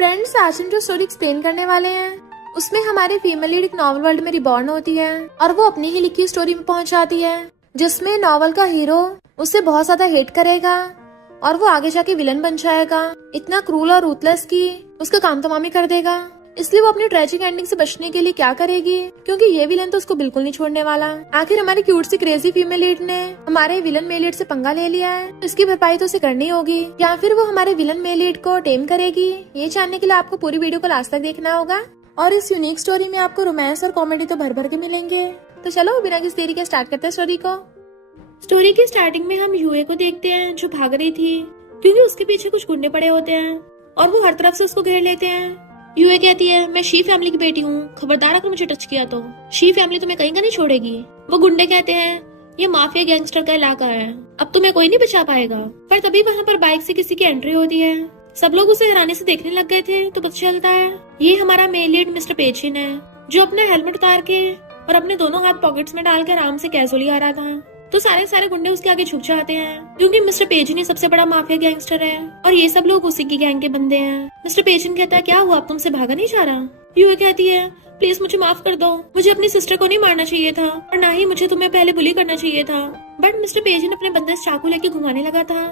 Friends, आज हम जो स्टोरी एक्सप्लेन करने वाले हैं उसमें हमारी फीमेल लीड एक नॉवल वर्ल्ड में रिबॉर्न होती है और वो अपनी ही लिखी स्टोरी में पहुंच जाती है जिसमें नॉवल का हीरो उसे बहुत ज्यादा हेट करेगा और वो आगे जाके विलन बन जाएगा, इतना क्रूल और रूथलेस कि उसका काम तमाम ही कर देगा। इसलिए वो अपनी ट्रेजिक एंडिंग से बचने के लिए क्या करेगी, क्योंकि ये विलन तो उसको बिल्कुल नहीं छोड़ने वाला। आखिर हमारी क्यूट सी क्रेजी फीमेल लीड ने हमारे विलन मेल लीड से पंगा ले लिया है, तो इसकी भरपाई तो उसे करनी होगी, या फिर वो हमारे विलन मेल लीड को टेम करेगी। ये जानने के लिए आपको पूरी वीडियो को लास्ट तक देखना होगा और इस यूनिक स्टोरी में आपको रोमांस और कॉमेडी तो भर भर के मिलेंगे। तो चलो बिना किसी देरी के स्टार्ट करते हैं स्टोरी को। स्टोरी की स्टार्टिंग में हम यूए को देखते हैं जो भाग रही थी क्योंकि उसके पीछे कुछ गुंडे पड़े होते हैं और वो हर तरफ से उसको घेर लेते हैं। यूए कहती है, मैं शी फैमिली की बेटी हूँ, खबरदार अगर मुझे टच किया तो शी फैमिली तुम्हें कहीं का नहीं छोड़ेगी। वो गुंडे कहते हैं, ये माफिया गैंगस्टर का इलाका है, अब तुम्हें कोई नहीं बचा पाएगा। पर तभी वहाँ पर बाइक से किसी की एंट्री होती है। सब लोग उसे हैरानी से देखने लग गए थे तो पता चलता है ये हमारा मेल लीड मिस्टर पेचिन है जो अपना हेलमेट उतार के और अपने दोनों हाथ पॉकेट्स में डाल के आराम से कैजुअली आ रहा था। तो सारे गुंडे उसके आगे झुक जाते हैं क्योंकि मिस्टर पेजिन ही सबसे बड़ा माफिया गैंगस्टर है और ये सब लोग उसी की गैंग के बंदे हैं। मिस्टर पेजिन कहता है, क्या हुआ, अब तुमसे भागा नहीं जा रहा। यूए कहती है, प्लीज मुझे माफ कर दो, मुझे अपनी सिस्टर को नहीं मारना चाहिए था और ना ही मुझे तुम्हें पहले बुली करना चाहिए था। बट मिस्टर पेजिन अपने बंदे से चाकू लेके घुमाने लगा था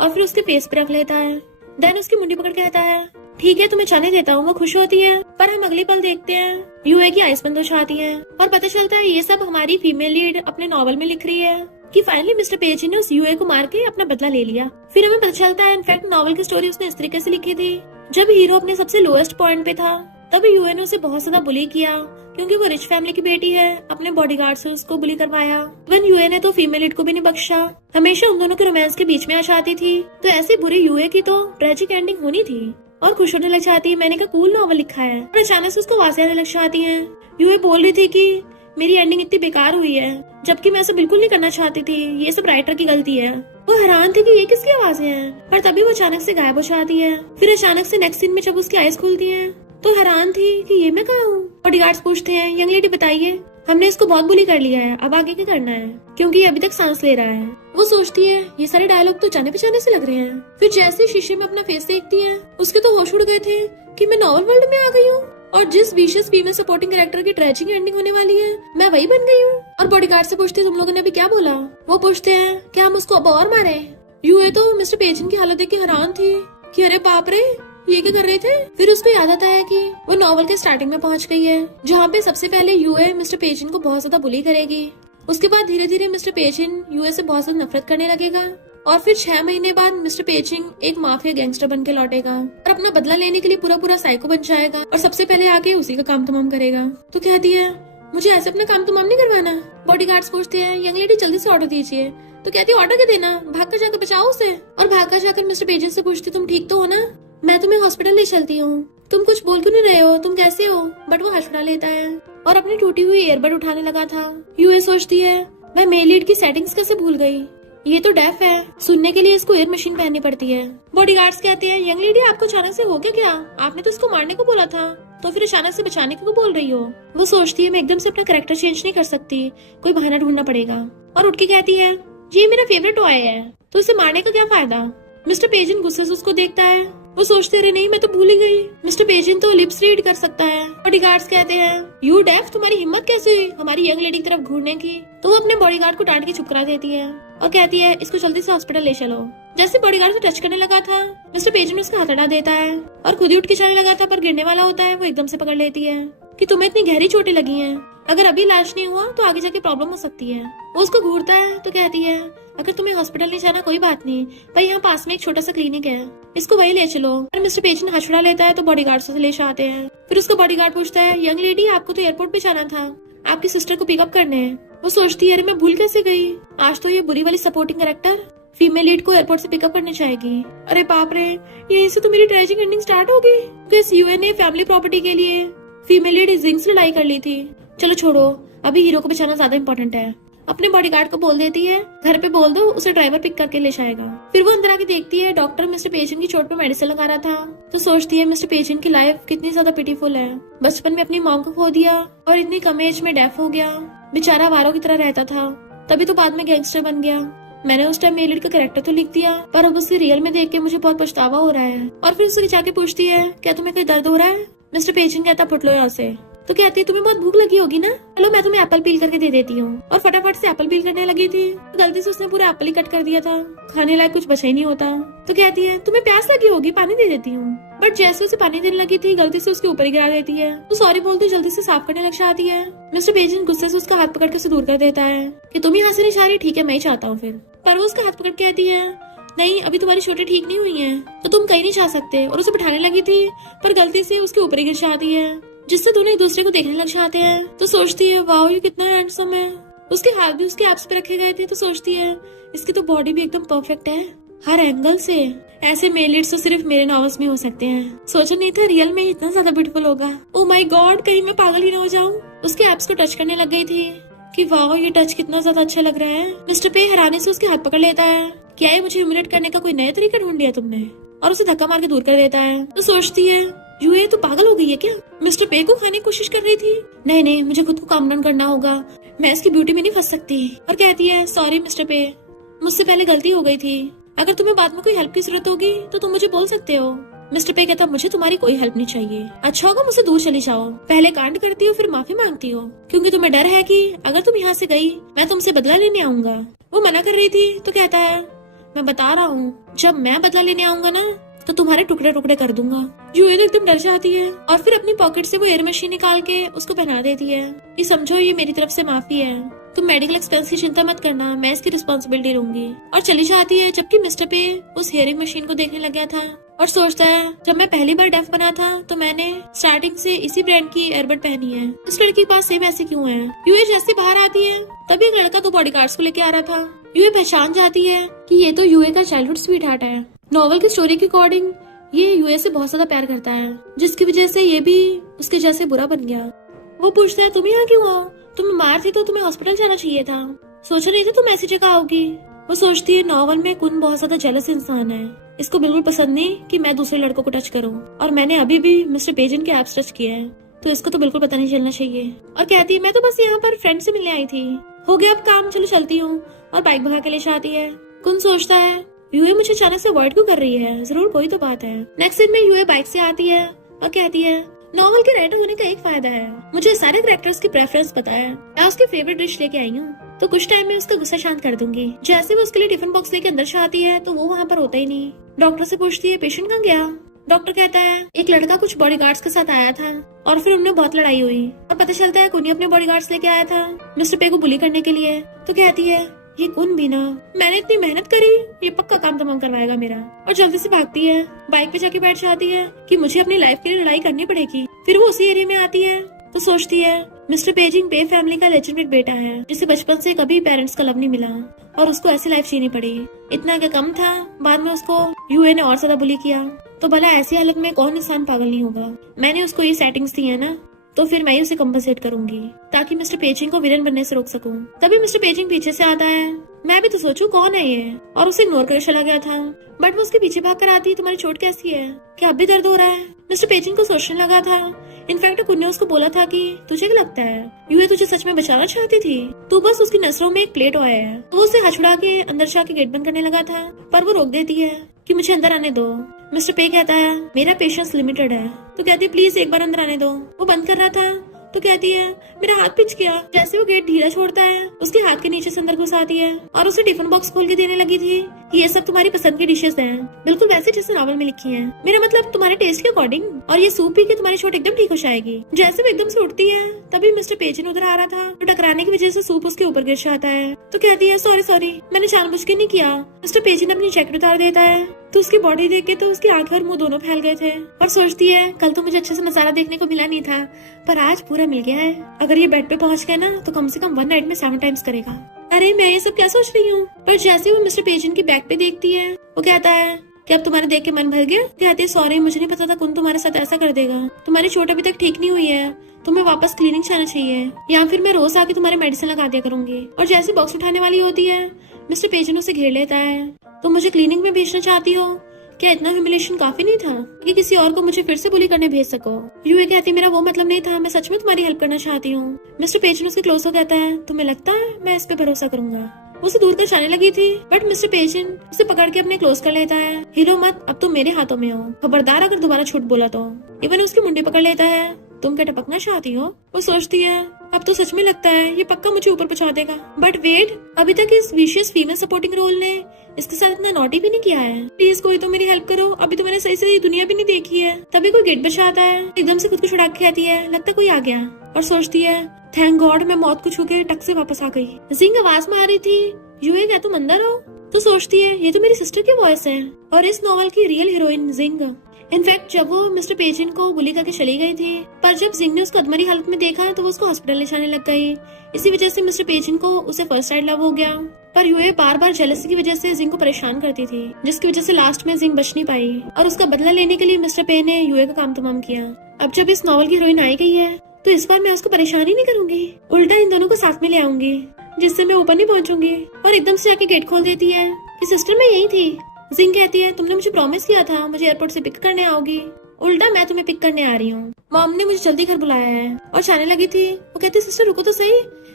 और फिर उसके फेस पे रख लेता है। देन उसकी मुंडी पकड़ कहता है, ठीक है तुम्हें जाने देता हूँ। वो खुश होती है पर हम अगले पल देखते हैं यूए की आइस बंद हो जाती है और पता चलता है ये सब हमारी फीमेल लीड अपने नॉवल में लिख रही है कि फाइनली मिस्टर पेजिन ने उस यूए को मार के अपना बदला ले लिया। फिर हमें पता चलता है इनफैक्ट नॉवल की स्टोरी उसने इस तरीके से लिखी थी, जब हीरो अपने सबसे लोएस्ट पॉइंट पे था तब यूए ने उसे बहुत ज्यादा बुली किया क्योंकि वो रिच फैमिली की बेटी है। अपने बॉडीगार्ड से उसको बुली करवाया। इवन यूए ने तो फीमेल लीड को भी नहीं बख्शा, हमेशा उन दोनों के रोमांस के बीच में आ जाती थी। तो ऐसे बुरी यूए की तो ट्रेजिक एंडिंग होनी थी और खुश होने लग जाती है, मैंने कहा कूल नॉवल लिखा है। और अचानक से उसको आवाजें आने लग जाती है। यूए बोल रही थी कि मेरी एंडिंग इतनी बेकार हुई है, जबकि मैं ऐसा बिल्कुल नहीं करना चाहती थी, ये सब राइटर की गलती है। वो हैरान थी कि ये किसकी आवाजें हैं, पर तभी वो अचानक से गायब हो जाती है। फिर अचानक से नेक्स्ट सीन में जब उसकी आईज खुलती हैं, तो हैरान थी कि ये मैं कहाँ हूँ। बॉडीगार्ड्स पूछते हैं, यंग लेडी बताइए, हमने इसको बहुत बुली कर लिया है, अब आगे क्या करना है, क्योंकि ये अभी तक सांस ले रहा है। वो सोचती है ये सारे डायलॉग तो जाने पहचाने से लग रहे हैं। फिर जैसे शीशे में अपना फेस देखती है, उसके तो होश उड़ गए थे कि मैं नॉवल वर्ल्ड में आ गई हूँ और जिस विशेष फीमेल सपोर्टिंग कैरेक्टर की ट्रेजिक एंडिंग होने वाली है मैं वही बन गई हूँ। और बॉडीगार्ड से पूछती है, तुम लोगों ने अभी क्या बोला। वो पूछते हैं, क्या हम उसको अब और मारे। यूए तो मिस्टर पेजिन की हालत देख के हैरान थी कि अरे बाप रे, ये क्या कर रहे थे। फिर उसको याद आता है कि वो नॉवल के स्टार्टिंग में पहुंच गई है जहाँ पे सबसे पहले यूए मिस्टर पेजिन को बहुत ज्यादा बुली करेगी। उसके बाद धीरे धीरे मिस्टर पेजिन यूए से बहुत ज्यादा नफरत करने लगेगा और फिर 6 महीने बाद मिस्टर पेजिन एक माफिया गैंगस्टर बन के लौटेगा और अपना बदला लेने के लिए पूरा साइको बन जाएगा और सबसे पहले आके उसी का काम तमाम करेगा। तो कहती है, मुझे ऐसे अपना काम तमाम नहीं करवाना। बॉडीगार्ड्स पूछते हैं, यंग लेडी जल्दी से ऑर्डर दीजिए। तो कहती है, ऑर्डर क्या देना, भाग कर जाकर बचाओ उसे। और भाग कर जाकर मिस्टर पेजिन से पूछती, तुम ठीक तो हो ना, मैं तुम्हें हॉस्पिटल ले चलती हूँ, तुम कुछ बोल क्यों नहीं रहे हो, तुम कैसे हो। बट वो हंसड़ा लेता है और अपनी टूटी हुई ईयरबड उठाने लगा था। यूए सोचती है, मैं मेल लीड की सेटिंग्स कैसे भूल गई, ये तो डेफ है, सुनने के लिए इसको ईयर मशीन पहननी पड़ती है। बॉडीगार्ड्स कहते हैं, यंग लेडी आपको अचानक से हो गया क्या, आपने तो इसको मारने को बोला था, तो फिर अचानक से बचाने को बोल रही हो। वो सोचती है, मैं एकदम से अपना कैरेक्टर चेंज नहीं कर सकती, कोई बहाना ढूंढना पड़ेगा। और उठ के कहती है, ये मेरा फेवरेट टॉय है, तो इसे मारने का क्या फायदा। मिस्टर पेजिन गुस्से से उसको देखता है। वो सोचते रहे, नहीं मैं तो भूल ही गई, मिस्टर पेजिन तो लिप्स रीड कर सकता है। बॉडीगार्ड्स कहते हैं, यू डेफ, तुम्हारी हिम्मत कैसे हुई हमारी यंग लेडी की तरफ घूरने की। तो वो अपने बॉडीगार्ड को डांट के चुप करा देती है और कहती है, इसको जल्दी से हॉस्पिटल ले चलो। जैसे बॉडीगार्ड से टच करने लगा था, मिस्टर पेजिन उसका हाथ हटा देता है और खुद ही उठ के चलने लगा था, पर गिरने वाला होता है। वो एकदम से पकड़ लेती है कि तुम्हें इतनी गहरी चोटें लगी हैं, अगर अभी इलाज नहीं हुआ तो आगे जाके प्रॉब्लम हो सकती है। वो उसको घूरता है तो कहती है, अगर तुम्हें हॉस्पिटल नहीं जाना कोई बात नहीं, भाई यहाँ पास में एक छोटा सा क्लिनिक है, इसको वही ले चलो। और मिस्टर पेजिन हाथ छुड़ा लेता है तो बॉडीगार्ड से ले आते हैं। फिर उसका बॉडीगार्ड पूछता है, यंग लेडी आपको तो एयरपोर्ट पे जाना था, आपकी सिस्टर को पिकअप करने हैं। वो सोचती है, अरे मैं भूल कैसे गई, आज तो ये बुरी वाली सपोर्टिंग कैरेक्टर फीमेल लीड को एयरपोर्ट से पिकअप करने जाएगी। अरे बाप रे, यहीं से तो मेरी ट्रेजिक एंडिंग स्टार्ट होगी। तो इस यूए ने फैमिली प्रॉपर्टी के लिए फीमेल लीड जिंग से लड़ाई कर ली थी। चलो छोड़ो, अभी हीरो को बचाना ज्यादा इम्पोर्टेंट है। अपने बॉडीगार्ड को बोल देती है, घर पे बोल दो उसे ड्राइवर पिक करके ले जाएगा। फिर वो अंदर आके देखती है डॉक्टर मिस्टर पेजिन की चोट पे मेडिसिन लगा रहा था। तो सोचती है मिस्टर पेजिन की लाइफ कितनी ज्यादा पिटीफुल है, बचपन में अपनी मॉम को खो दिया और इतनी कम एज में डेफ हो गया, बेचारा वारों की तरह रहता था, तभी तो बाद में गैंगस्टर बन गया। मैंने उस टाइम मेल लीड का कैरेक्टर तो लिख दिया, पर अब उसे रियल में देख के मुझे बहुत पछतावा हो रहा है। और फिर उसे जाके पूछती है, क्या तुम्हें कोई दर्द हो रहा है? मिस्टर पेजिंग कहता, फुट लो यहाँ से। तो कहती है, तुम्हें बहुत भूख लगी होगी ना, चलो मैं तुम्हें एप्पल पील करके दे देती हूँ। और फटाफट से एप्पल पील करने लगी थी, गलती से उसने पूरा एप्पल ही कट कर दिया था। खाने लायक कुछ बचा ही नहीं होता। तो कहती है, तुम्हें प्यास लगी होगी, पानी दे देती हूँ। बट जैसे उसे पानी देने लगी थी, गलती से उसके ऊपर ही गिरा देती है। तो सॉरी बोलती जल्दी से साफ करने लग जाती है। मिस्टर पेजिंग गुस्से से उसका हाथ पकड़ के उसे दूर कर देता है कि तुम यहाँ से नहीं जा रही, ठीक है मैं ही चाहता हूँ। फिर पर वो उसका हाथ पकड़ के कहती है, नहीं अभी तुम्हारी चोटें ठीक नहीं हुई हैं, तो तुम कहीं नहीं जा सकते। और उसे बिठाने लगी थी, पर गलती से उसके ऊपर ही गिर जाती है, जिससे दोनों एक दूसरे को देखने लग जाते हैं। तो सोचती है, वाओ ये कितना हैंडसम है। उसके हाथ भी उसके एब्स पे रखे गए थे। तो सोचती है, इसकी तो बॉडी भी एकदम परफेक्ट है हर एंगल से। ऐसे मेल लीड्स तो सिर्फ मेरे नॉवेल्स में हो सकते हैं। सोचा नहीं था रियल में इतना ज्यादा ब्यूटीफुल होगा। ओ माय गॉड, कहीं मैं पागल ही ना हो जाऊं। उसके एब्स को टच करने लग गई थी कि वाओ ये टच कितना ज्यादा अच्छा लग रहा है। मिस्टर पे हैरानी से उसके हाथ पकड़ लेता है, क्या ये मुझे ह्यूमिलेट करने का कोई नया तरीका ढूंढ लिया तुमने? और उसे धक्का मार के दूर कर देता है। तो सोचती है, यूए तो पागल हो गई है क्या? मिस्टर पे को खाने की कोशिश कर रही थी। नहीं मुझे खुद को काम डाउन करना होगा, मैं इसकी ब्यूटी में नहीं फंस सकती। और कहती है, सॉरी मिस्टर पे, मुझसे पहले गलती हो गई थी। अगर तुम्हें बाद में कोई हेल्प की जरूरत होगी तो तुम मुझे बोल सकते हो। मिस्टर पे कहता, मुझे तुम्हारी कोई हेल्प नहीं चाहिए। अच्छा होगा मुझसे दूर चली जाओ। पहले कांड करती हो फिर माफी मांगती हो, क्योंकि तुम्हें डर है कि अगर तुम यहाँ से गई मैं तुमसे बदला लेने आऊंगा। वो मना कर रही थी। तो कहता है, मैं बता रहा हूँ, जब मैं बदला लेने आऊंगा ना तो तुम्हारे टुकड़े टुकड़े कर दूंगा। यूए तो एकदम डर जाती है और फिर अपनी पॉकेट से वो एयर मशीन निकाल के उसको पहना देती है। ये समझो ये मेरी तरफ से माफी है, तुम मेडिकल एक्सपेंस की चिंता मत करना, मैं इसकी रिस्पॉन्सिबिलिटी लूंगी। और चली जाती है। जबकि मिस्टर पे उस हेयरिंग मशीन को देखने लग गया था और सोचता है, जब मैं पहली बार डेफ बना था तो मैंने स्टार्टिंग से इसी ब्रांड की एयरबड पहनी है, इस लड़की के पास सेम ऐसे क्यों है? यूए जैसे बाहर आती है तभी एक लड़का 2 बॉडीगार्ड्स को लेके आ रहा था। यूए पहचान जाती है कि ये तो यूए का चाइल्डहुड स्वीट हार्ट है। नॉवल की स्टोरी के अकॉर्डिंग ये यूए से बहुत ज्यादा प्यार करता है, जिसकी वजह से ये भी उसके जैसे बुरा बन गया। वो पूछता है, तुम यहाँ क्यों हो? तुम बीमार थी तो तुम्हें हॉस्पिटल जाना चाहिए था, सोचा नहीं था तुम ऐसी जगह आओगी। वो सोचती है, नॉवल में कुन बहुत ज्यादा जेलस इंसान है, इसको बिल्कुल पसंद नहीं कि मैं दूसरे लड़कों को टच करूं, और मैंने अभी भी मिस्टर पेजिंग के एब्स टच किए हैं, तो इसको तो बिल्कुल पता नहीं चलना चाहिए। और कहती है, मैं तो बस यहाँ पर फ्रेंड से मिलने आई थी, हो गया अब काम, चलो चलती हूँ। और बाइक भगा के ले जाती है। कुन सोचता है, यूए मुझे अचानक से अवॉइड क्यों कर रही है, जरूर कोई तो बात है। नेक्स्ट सीन में यूए बाइक से आती है और कहती है, नॉवल के राइटर होने का एक फायदा है, मुझे सारे कैरेक्टर्स की प्रेफरेंस पता है। मैं उसकी फेवरेट डिश लेके आई हूँ, तो कुछ टाइम में उसका गुस्सा शांत कर दूंगी। जैसे वो उसके लिए टिफिन बॉक्स लेके अंदर से आती है तो वो वहाँ पर होता ही नहीं। डॉक्टर से पूछती है, पेशेंट कहाँ गया? डॉक्टर कहता है, एक लड़का कुछ बॉडीगार्ड्स के साथ आया था और फिर उनमें बहुत लड़ाई हुई, और पता चलता है कुनी अपने बॉडीगार्ड्स लेके आया था मिस्टर पे को बुली करने के लिए। तो कहती है, ये कुन भी ना, मैंने इतनी मेहनत करी, ये पक्का काम तमाम करवाएगा मेरा। और जल्दी से भागती है, बाइक पे जाके बैठ जाती है कि मुझे अपनी लाइफ के लिए लड़ाई करनी पड़ेगी। फिर वो उसी एरिया में आती है तो सोचती है, मिस्टर पेजिंग पे फैमिली का लेजिटिमेट बेटा है, जिसे बचपन से कभी पेरेंट्स का लव नहीं मिला और उसको ऐसी लाइफ जीनी पड़ी। इतना क्या कम था, बाद में उसको यूए ने और ज्यादा बुली किया, तो भला ऐसी हालत में कौन इंसान पागल नहीं होगा। मैंने उसको ये सेटिंग्स दी है ना, तो फिर मैं उसे कंपनसेट करूंगी ताकि मिस्टर पेजिंग को विलन बनने से रोक सकूं। तभी मिस्टर पेजिंग पीछे से आता है। मैं भी तो सोचूं कौन है ये, और उसे इग्नोर कर चला गया था। बट वो उसके पीछे भाग कर आती है, तुम्हारी चोट कैसी है, क्या अब भी दर्द हो रहा है? मिस्टर पेजिंग को सोचने लगा था। इनफैक्ट कुन ने उसको बोला था कि तुझे क्या लगता है, यूए तुझे सच में बचाना चाहती थी, तू बस उसकी नजरों में एक प्लेट आया है। तो वो उसे हछुड़ा के अंदर जाके गेट बंद करने लगा था, पर वो रोक देती है कि मुझे अंदर आने दो। मिस्टर पे कहता है, मेरा पेशेंस लिमिटेड है। तो कहती है, प्लीज एक बार अंदर आने दो। वो बंद कर रहा था तो कहती है, मेरा हाथ पिच गया। जैसे वो गेट ढीला छोड़ता है, उसके हाथ के नीचे से अंदर घुस आती है और उसे टिफिन बॉक्स खोल के देने लगी थी कि ये सब तुम्हारी पसंद की डिशेस हैं, बिल्कुल वैसे जैसे नॉवल में लिखी हैं, मेरा मतलब तुम्हारे टेस्ट के अकॉर्डिंग, और ये सूप पी के तुम्हारी चोट एकदम ठीक हो जाएगी। जैसे वो एकदम से उठती है तभी मिस्टर पेजिंग उधर आ रहा था, तो टकराने की वजह से सूप उसके ऊपर गिर जाता है। तो कहती है, सॉरी मैंने जानबूझ के नहीं किया। मिस्टर पेजिंग अपनी जैकेट उतार देता है तो उसकी बॉडी देख के तो उसकी आंखें और मुंह दोनों फैल गए थे। और सोचती है, कल तो मुझे अच्छे से नजारा देखने को मिला नहीं था, पर आज पूरा मिल गया है। अगर ये बेड पे पहुंच गया ना तो कम से कम 1 नाइट में 7 टाइम्स करेगा। अरे मैं ये सब क्या सोच रही हूँ। पर जैसे वो मिस्टर पेजिंग की बैग पे देखती है, वो कहता है कि अब तुम्हारे देख के मन भर गया? कहती है, सॉरी मुझे नहीं पता था कौन तुम्हारे साथ ऐसा कर देगा, तुम्हारी चोट अभी तक ठीक नहीं हुई है, तुम्हें वापस क्लिनिक जाना चाहिए, या फिर मैं रोज आके तुम्हारे मेडिसिन लगा दिया करूंगी। और जैसे बॉक्स उठाने वाली होती है, मिस्टर पेजिंग उसे घेर लेता है। तो मुझे क्लिनिक में भेजना चाहती हो? क्या इतना ह्यूमिलेशन काफी नहीं था कि किसी और को मुझे फिर से बुली करने भेज सको? यूए कहती, मेरा वो मतलब नहीं था, मैं सच में तुम्हारी हेल्प करना चाहती हूँ। मिस्टर पेजिंग उसके क्लोज हो कहता है, तुम्हें लगता है मैं इस पे भरोसा करूंगा? वो उसे दूर तक जाने लगी थी, बट मिस्टर पेजिन उसे पकड़ के अपने क्लोज कर लेता है। हिलो मत, अब तुम मेरे हाथों में हो, खबरदार अगर दोबारा झूठ बोला तो। इवन उसकी मुंडी पकड़ लेता है। तुम क्या टपकना चाहती हो? वो सोचती है अब तो सच में लगता है ये पक्का मुझे ऊपर पहुंचा देगा। बट वेट, अभी तक इस विशियस फीमेल सपोर्टिंग रोल ने इसके साथ इतना नॉटी भी नहीं किया है। प्लीज कोई तो मेरी हेल्प करो, अभी तो मैंने सही से ये दुनिया भी नहीं देखी है। तभी कोई गेट बचाता है, एकदम से खुद को छुड़ा के आती है, लगता कोई आ गया, और सोचती है थैंक गॉड मैं मौत को छू के टक से वापस आ गई। जिंग आवाज मार रही थी, यूए क्या तुम अंदर हो? तो सोचती है ये तो मेरी सिस्टर की वॉइस है और इस नॉवल की रियल हीरोइन जिंग। इनफैक्ट जब वो मिस्टर पेजिन को बुली करके चली गई थी, पर जब जिंग ने उसको अधमरी हालत में देखा तो वो उसको हॉस्पिटल ले जाने लग गई। इसी वजह से मिस्टर पेजिन को उसे फर्स्ट साइड लव हो गया। पर यूए बार बार जेलसी की वजह से जिंग को परेशान करती थी, जिसकी वजह से लास्ट में जिंग बच नहीं पाई और उसका बदला लेने के लिए मिस्टर पे ने यूए का काम तमाम किया। अब जब इस नॉवल की हीरोइन आई गई है तो इस बार मैं उसको परेशान ही नहीं करूंगी, उल्टा इन दोनों को साथ में ले आऊंगी, जिससे मैं ऊपर नहीं पहुंचूंगी। और एकदम से जाके गेट खोल देती है कि सिस्टर मैं यही थी। जिंग कहती है तुमने मुझे प्रॉमिस किया था मुझे एयरपोर्ट से पिक करने आओगी, उल्टा मैं तुम्हें पिक करने आ रही हूँ। मॉम ने मुझे जल्दी घर बुलाया है और जाने लगी थी। वो कहती सिस्टर रुको तो सही,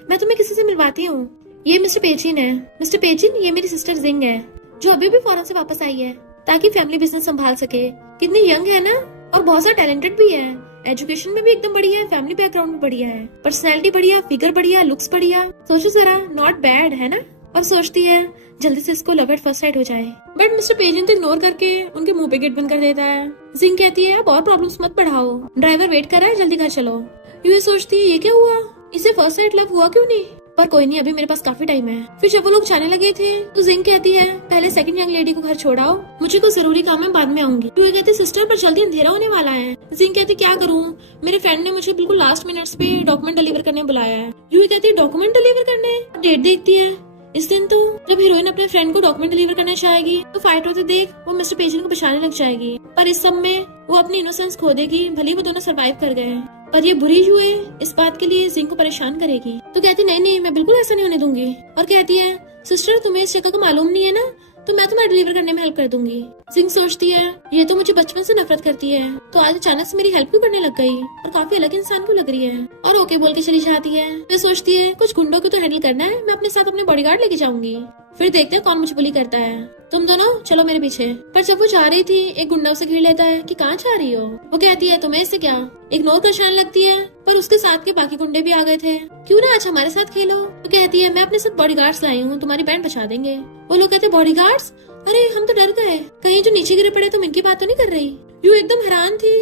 मैं तुम्हें किसी से मिलवाती हूँ। ये मिस्टर पेजिन है। मिस्टर पेजिन ये मेरी सिस्टर जिंग है, जो अभी भी फॉरेन से वापस आई है ताकि फैमिली बिजनेस संभाल सके। कितनी यंग है ना, और बहुत सारा टैलेंटेड भी है, एजुकेशन में भी एकदम बढ़िया है, फैमिली बैकग्राउंड में बढ़िया है, पर्सनैलिटी बढ़िया, फिगर बढ़िया, लुक्स बढ़िया। सोचो जरा, नॉट बैड है ना। और सोचती है जल्दी से इसको लव एट फर्स्ट साइट हो जाए। बट मिस्टर पेजिन तो इग्नोर करके उनके मुंह पे गेट बंद कर देता है। जिंग कहती है अब और प्रॉब्लम्स मत बढ़ाओ, ड्राइवर वेट कर रहा है, जल्दी घर चलो। ये सोचती है ये क्या हुआ, इसे फर्स्ट साइट लव हुआ क्यों नहीं? पर कोई नहीं, अभी मेरे पास काफी टाइम है। फिर जब वो लोग जाने लगे थे तो जिंग कहती है पहले सेकंड यंग लेडी को घर छोड़ाओ, मुझे कोई जरूरी काम है, बाद में आऊंगी। यूए कहती सिस्टर पर जल्दी अंधेरा होने वाला है। जिंग कहती क्या करूँ, मेरे फ्रेंड ने मुझे बिल्कुल लास्ट मिनट्स पे डॉक्यूमेंट डिलीवर करने बुलाया है। यूए कहती डॉक्यूमेंट डिलीवर करने? डेट देखती है। इस दिन तो जब हीरोइन अपने फ्रेंड को डॉक्यूमेंट डिलीवर करने जाएगी तो फाइट होते देख वो मिस्टर पेजिन को बचाने लग जाएगी, पर इस सब में वो अपनी इनोसेंस खो देगी। भले वो दोनों सरवाइव कर गए, पर ये बुरी हुए इस बात के लिए जिंग को परेशान करेगी। तो कहती नहीं नहीं मैं बिल्कुल ऐसा नहीं होने दूंगी, और कहती है सिस्टर तुम्हें इस जगह का मालूम नहीं है ना, तो मैं तुम्हें डिलीवर करने में हेल्प कर दूंगी। जिंग सोचती है ये तो मुझे बचपन से नफरत करती है, तो आज अचानक से मेरी हेल्प क्यों करने लग गई और काफी अलग इंसान क्यों लग रही है, और ओके बोल के चली जाती है। फिर सोचती है कुछ गुंडों को तो हैंडल करना है, मैं अपने साथ अपने बॉडीगार्ड लेके जाऊंगी, फिर देखते हैं कौन मुझे बुली करता है। तुम दोनों चलो मेरे पीछे। पर जब वो जा रही थी एक गुंडा उसे घेर लेता है कि कहाँ जा रही हो। वो कहती है तुम्हें इससे क्या, इग्नोर कर जाने लगती है, पर उसके साथ के बाकी गुंडे भी आ गए थे, क्यों ना आज हमारे साथ खेलो। वो कहती है मैं अपने साथ बॉडीगार्ड्स लाई हूँ, तुम्हारी बैंड बचा देंगे। वो लोग कहते बॉडीगार्ड्स, अरे हम तो डर गए, कहीं जो नीचे गिरे पड़े तुम इनकी बात तो नहीं कर रही। यू एकदम हैरान थी,